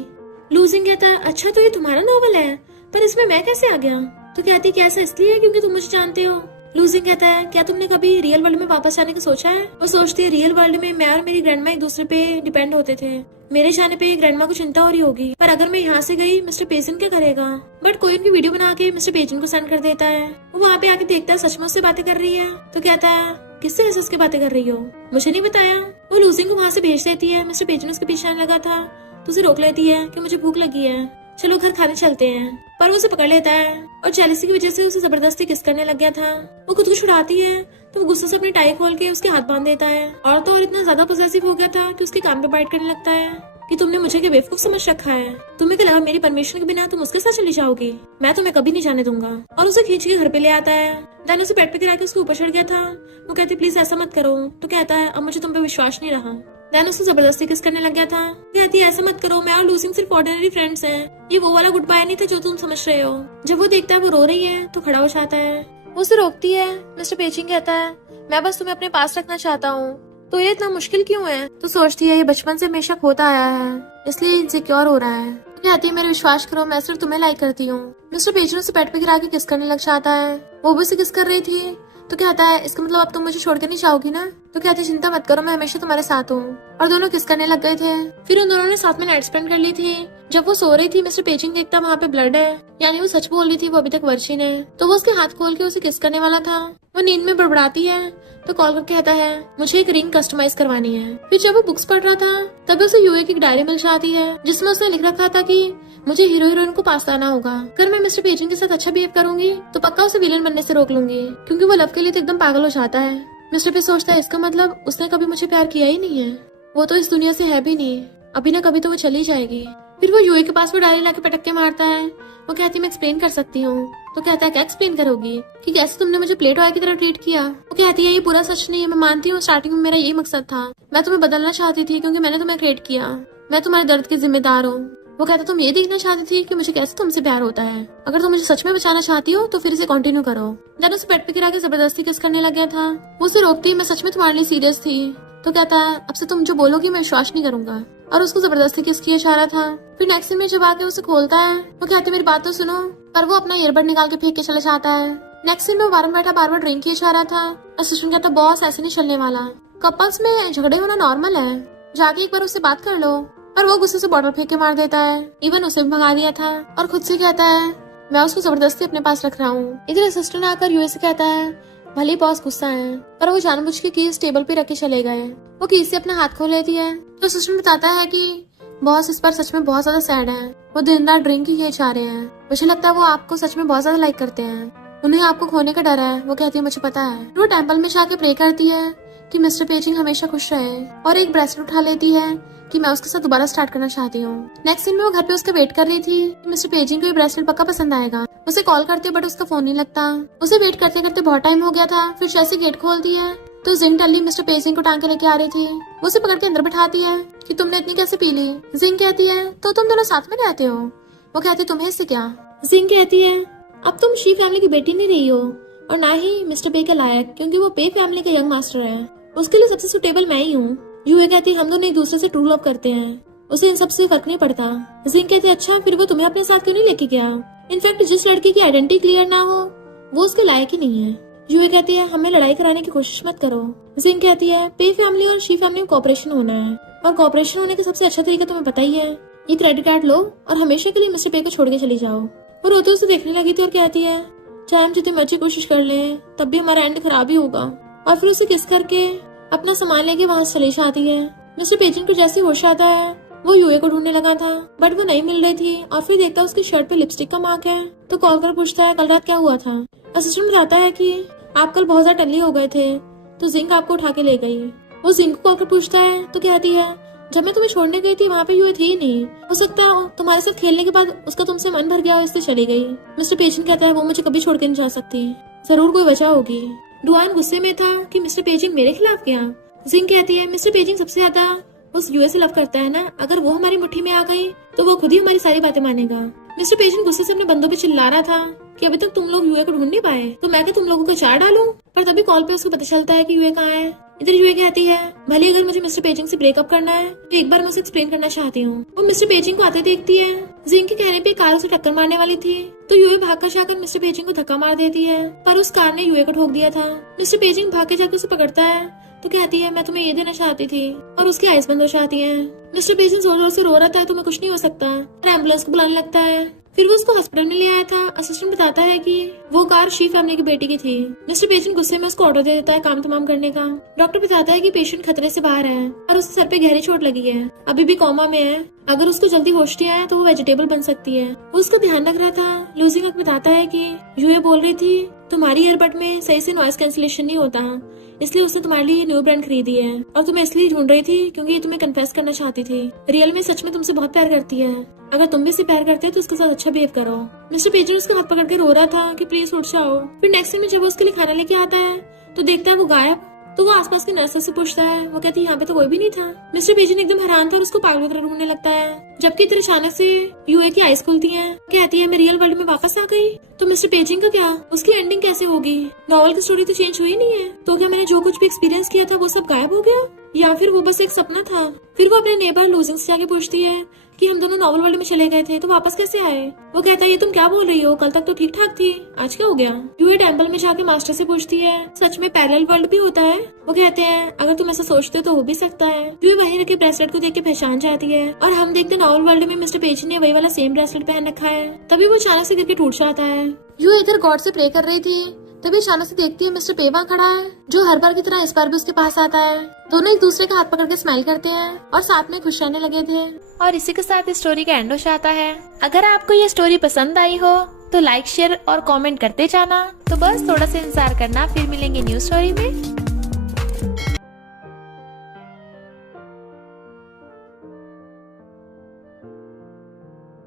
लूजिंग कहता है अच्छा तो ये तुम्हारा नॉवल है, पर इसमें मैं कैसे आ गया? तो कहती क्या ऐसा इसलिए है क्योंकि तुम मुझे जानते हो। लूजिंग कहता है क्या तुमने कभी रियल वर्ल्ड में वापस आने का सोचा है? वो सोचती है रियल वर्ल्ड में मैं और मेरी ग्रैंडमा एक दूसरे पे डिपेंड होते थे, मेरे जाने पे ग्रैंडमा को चिंता हो रही होगी, पर अगर मैं यहाँ से गई मिस्टर पेजिन क्या करेगा? बट कोई उनकी वीडियो बना के मिस्टर पेजिन को सेंड कर देता है। वो वहाँ पे आके देखता है सच में उससे बातें कर रही है। तो कहता है किससे ऐसे उसके बातें कर रही हो, मुझे नहीं बताया। वो लूजिंग को वहाँ से भेज देती है। मिस्टर पेजिन उसके पीछे आने लगा था तो उसे रोक लेती है कि मुझे भूख लगी है, चलो घर खाने चलते हैं। पर वो उसे पकड़ लेता है और जेलसी की वजह से उसे जबरदस्ती किस करने लग गया था। वो खुद को छुड़ाती है तो वो गुस्से से अपनी टाई खोल के उसके हाथ बांध देता है। और तो और इतना ज्यादा पॉसेसिव हो गया था कि उसके कान पे बाइट करने लगता है कि तुमने मुझे क्या बेवकूफ समझ रखा है, तुम्हें क्या लगा मेरी परमिशन के बिना तुम उसके साथ चली जाओगी? मैं तुम्हें कभी नहीं जाने दूंगा। और उसे खींच के घर पे ले आता है। दैन उसे पेट पे गिरा के उसके ऊपर चढ़ गया था। वो कहती प्लीज ऐसा मत करो। तो कहता है अब मुझे तुम पे विश्वास नहीं रहा। दैन उसको जबरदस्ती किस करने लग गया था। कहती है ऐसा मत करो, मैं और लूजिंग सिर्फ ऑर्डिनरी फ्रेंड्स हैं, ये वो वाला गुड बाय नहीं था जो तुम समझ रहे हो। जब वो देखता है वो रो रही है तो खड़ा हो जाता है। वो उसे रोकती है। मिस्टर पेजिंग कहता है मैं बस तुम्हें अपने पास रखना चाहता हूँ, तो ये इतना मुश्किल क्यों है? तो सोचती है ये बचपन से हमेशा खोता आया है इसलिए इनसिक्योर हो रहा है। कहती है मेरे विश्वास करो मैं सिर्फ तुम्हें लाइक करती हूँ। मिस्टर पेजिंग उसे पेट पे गिरा के किस करने लग जाता है। वो भी उसे किस कर रही थी। तो कहता है इसका मतलब अब तुम मुझे छोड़ के नहीं जाओगी ना? तो कहती चिंता मत करो मैं हमेशा तुम्हारे साथ हूँ। और दोनों किस करने लग गए थे। फिर उन दोनों ने साथ में नाइट स्पेंड कर ली थी। जब वो सो रही थी मिस्टर पेजिंग देखता वहाँ पे ब्लड है, यानी वो सच बोल रही थी, वो अभी तक वर्जिन है। तो वो उसके हाथ खोल के उसे किस करने वाला था। वो नींद में बड़बड़ाती है तो कॉल करके कहता है मुझे एक रिंग कस्टमाइज करवानी है। फिर जब वो बुक्स पढ़ रहा था तब उसे यूए की एक डायरी मिल जाती है जिसमें उसने लिख रखा था कि मुझे हीरो हीरोइन को पास लाना होगा। अगर मैं मिस्टर पेजिंग के साथ अच्छा बिहेव करूंगी तो पक्का उसे विलेन बनने से रोक लूंगी, क्योंकि वो लव के लिए तो एकदम पागल हो जाता है। मिस्टर पे सोचता है इसका मतलब उसने कभी मुझे प्यार किया ही नहीं है, वो तो इस दुनिया से है भी नहीं, अभी न कभी तो वो चली जाएगी। फिर वो यूए के पास वो डायरी लाके पटक मारता है। वो कहती मैं एक्सप्लेन कर सकती हूँ। तो कहता है क्या एक्सप्लेन करोगी कि कैसे तुमने मुझे प्ले टॉय की तरह ट्रीट किया? वो कहती है ये पूरा सच नहीं है, मैं मानती हूँ स्टार्टिंग में मेरा यही मकसद था, मैं तुम्हें बदलना चाहती थी क्योंकि मैंने तुम्हें क्रिएट किया, मैं तुम्हारे दर्द की जिम्मेदार हूँ। वो कहता तुम ये देखना चाहती थी कि मुझे कैसे तुमसे प्यार होता है, अगर तुम मुझे सच में बचाना चाहती हो तो फिर इसे कंटिन्यू करो। देन उसे पेट पे गिरा के जबरदस्ती किस करने लग गया था। वो उसे रोकती मैं सच में तुम्हारे लिए सीरियस थी। तो कहता है अब से तुम जो बोलोगी मैं विश्वास नहीं करूंगा, और उसको जबरदस्ती किस किया जा रहा था। फिर नेक्स्ट सीन में जब आके उसे खोलता है वो कहती मेरी बात तो सुनो, पर वो अपना ईयरबड निकाल के फेंक के चला जाता है। नेक्स्ट सीन में वारन बैठा बार बार ड्रिंक किया जा रहा था। असिस्टेंट कहता बॉस ऐसे नहीं चलने वाला, कपल्स में झगड़े होना नॉर्मल है, जाके एक बार उससे बात कर लो। पर वो गुस्से से बॉटल फेंक के मार देता है, इवन उसे भी भगा दिया था, और खुद से कहता है मैं उसको जबरदस्ती अपने पास रख रहा हूँ। इधर असिस्टेंट आकर यूएस से कहता है भले बॉस गुस्सा है, पर वो जानबूझ के कीज टेबल पे रख के चले गए। वो कीज से अपना हाथ खोल लेती है तो असिस्टेंट बताता है कि बॉस इस पर सच में बहुत ज्यादा सैड है, वो दिन रात ड्रिंक ही किए जा रहे हैं, मुझे लगता है वो आपको सच में बहुत ज्यादा लाइक करते हैं, उन्हें आपको खोने का डर है। वो कहती है मुझे पता है। वो टेम्पल में जाके प्रे करती है कि मिस्टर पेजिंग हमेशा खुश रहे, और एक ब्रेसलेट उठा लेती है कि मैं उसके साथ दोबारा स्टार्ट करना चाहती हूँ। नेक्स्ट सीन में वो घर पे उसका वेट कर रही थी कि मिस्टर पेजिंग को ये ब्रेसलेट पक्का पसंद आएगा। उसे कॉल करती है बट उसका फोन नहीं लगता। उसे वेट करते करते बहुत टाइम हो गया था। फिर जैसे गेट खोलती है तो जिंग टल्ली मिस्टर पेजिंग को टांग के लेके आ रही थी। वो उसे पकड़ के अंदर बिठाती है कि तुमने इतनी कैसे पी ली। जिंग कहती है तो तुम दोनों साथ में रहते हो? वो कहती तुम्हें इससे क्या? जिंग कहती है अब तुम शी फैमिली की बेटी नहीं रही हो, और ना ही मिस्टर पे के लायक, क्योंकि वो पे फैमिली का यंग मास्टर है, उसके लिए सबसे सुटेबल मैं ही हूँ। यूए कहती हम दोनों एक दूसरे से ट्रू लव करते हैं, उसे इन सबसे फर्क नहीं पड़ता। जिंग कहती अच्छा फिर वो तुम्हें अपने साथ क्यों नहीं लेके गया? इनफैक्ट जिस लड़की की आइडेंटिटी क्लियर ना हो वो उसके लायक ही नहीं है। यूए कहती है हमें लड़ाई कराने की कोशिश मत करो। जिंग कहती है पे फैमिली और शी फैमिली में कोऑपरेशन होना है, और कोऑपरेशन होने का सबसे अच्छा तरीका तुम्हें पता ही है, ये क्रेडिट कार्ड लो और हमेशा के लिए मिस्टर पे को छोड़ के चली जाओ। वो रोते उसे देखने लगी थी और कहती है चाहे हम जितनी मर्जी कोशिश कर ले तब भी हमारा एंड खराब ही होगा। और फिर उसे किस करके अपना सामान लेके वहाँ से चली जाती है। मिस्टर पेजिंग को जैसे होश आता है वो यूए को ढूंढने लगा था बट वो नहीं मिल रही थी, और फिर देखता उसकी शर्ट पे लिपस्टिक का मार्क है। तो कॉल कर पूछता है कल रात क्या हुआ था। असिस्टेंट बताता है कि आप कल बहुत ज्यादा टल्ली हो गए थे तो जिंक आपको उठा के ले गई। वो जिंक को कॉल कर पूछता है तो कहती है जब मैं तुम्हें छोड़ने गई थी वहाँ पे यूए थी ही नहीं, हो सकता है तुम्हारे साथ खेलने के बाद उसका तुमसे मन भर गया और इसलिए चली गई। मिस्टर पेजिंग कहता है वो मुझे कभी छोड़ के नहीं जा सकती, जरूर कोई वजह होगी। डुआन गुस्से में था कि मिस्टर पेजिंग मेरे खिलाफ गया। जिंग कहती है मिस्टर पेजिंग सबसे ज्यादा उस यूए से लव करता है ना, अगर वो हमारी मुट्ठी में आ गई तो वो खुद ही हमारी सारी बातें मानेगा। मिस्टर पेजेंट गुस्से से अपने बंदों पे चिल्ला रहा था कि अभी तक तुम लोग यूए को ढूंढ नहीं पाए, तो मैं क्या तुम लोगों को चार डालूं। पर तभी कॉल पे उसको पता चलता है कि यूए कहाँ है। इधर यूए कहती है भले अगर मुझे मिस्टर पेजिंग से ब्रेकअप करना है तो एक बार मैं उसे एक्सप्लेन करना चाहती हूँ। वो मिस्टर पेजिंग को आते देखती है। जिंग के कहने पे कार उसे टक्कर मारने वाली थी तो यूए भागकर जाकर मिस्टर पेजिंग को धक्का मार देती है, पर उस कार ने यूए को ठोक दिया था। मिस्टर पेजिंग भाग के जाकर उसे पकड़ता है तो कहती है मैं तुम्हें ये देना चाहती थी, और उसकी आइस बंद हो जाती है। मिस्टर पेजिंग जोर जोर से रो रहा था तो मैं कुछ नहीं हो सकता, और एम्बुलेंस को बुलाने लगता है। फिर वो उसको हॉस्पिटल में ले आया था। असिस्टेंट बताता है कि वो कार शी फैमिली की बेटी की थी। मिस्टर पेजेंट गुस्से में उसको ऑर्डर दे देता है काम तमाम करने का। डॉक्टर बताता है कि पेशेंट खतरे से बाहर है और उसके सर पे गहरी चोट लगी है, अभी भी कोमा में है। अगर उसको जल्दी होश नहीं आया तो वो वेजिटेबल बन सकती है। वो उसका ध्यान रख रहा था। लूजिंग बताता है कि यूए बोल रही थी तुम्हारी ईयरबड में सही से नॉइस कैंसिलेशन नहीं होता, इसलिए उसने तुम्हारे लिए न्यू ब्रांड खरीदी है, और तुम्हें इसलिए ढूंढ रही थी क्योंकि ये तुम्हें कन्फेस करना चाहती थी। रियल में सच में तुमसे बहुत प्यार करती है। अगर तुम भी इसे प्यार करते हो तो उसके साथ अच्छा बिहेव करो। मिस्टर पेजेंट उसका हाथ पकड़ के रो रहा था कि प्लीज उठ जाओ। फिर नेक्स्ट टाइम जब वो उसके लिए खाना लेके आता है तो देखता है वो गायब। तो वो आसपास के नर्सेस से पूछता है, वो कहती है यहाँ पे तो कोई भी नहीं था। मिस्टर पेजेंट एकदम हैरान था और उसको पागल की तरह ढूंढने लगता है। जबकि इधर अचानक से यूए की आइस खुलती है, कहती है मैं रियल वर्ल्ड में वापस आ गई। तो मिस्टर पेजिंग का क्या, उसकी एंडिंग कैसे होगी? नॉवल की स्टोरी तो चेंज हुई नहीं है, तो क्या मैंने जो कुछ भी एक्सपीरियंस किया था वो सब गायब हो गया, या फिर वो बस एक सपना था? फिर वो अपने नेबर लूजिंग से जाके पूछती है कि हम दोनों नॉवल वर्ल्ड में चले गए थे तो वापस कैसे आए? वो कहता है ये तुम क्या बोल रही हो, कल तक तो ठीक ठाक थी, आज क्या हो गया? यूए टेम्पल में जाके मास्टर से पूछती है सच में पैरेलल वर्ल्ड भी होता है? वो कहते हैं अगर तुम ऐसा सोचते हो तो हो भी सकता है। यूए वहीं रखे ब्रेसलेट को देख के पहचान जाती है, और हम देखते नॉवल वर्ल्ड में मिस्टर पेजिंग ने वही वाला सेम ब्रेसलेट पहन रखा है। तभी वो अचानक से गिर के टूट जाता है। यूए इधर गॉड से प्रे कर रही थी, तभी अचानक से देखती है मिस्टर पे वहाँ खड़ा है, जो हर बार की तरह इस बार भी उसके पास आता है। दोनों एक दूसरे का हाथ पकड़ के स्माइल करते हैं और साथ में खुश रहने लगे थे। और इसी के साथ इस स्टोरी का एंड हो जाता है। अगर आपको ये स्टोरी पसंद आई हो तो लाइक शेयर और कमेंट करते जाना। तो बस थोड़ा सा इंतजार करना, फिर मिलेंगे न्यू स्टोरी में।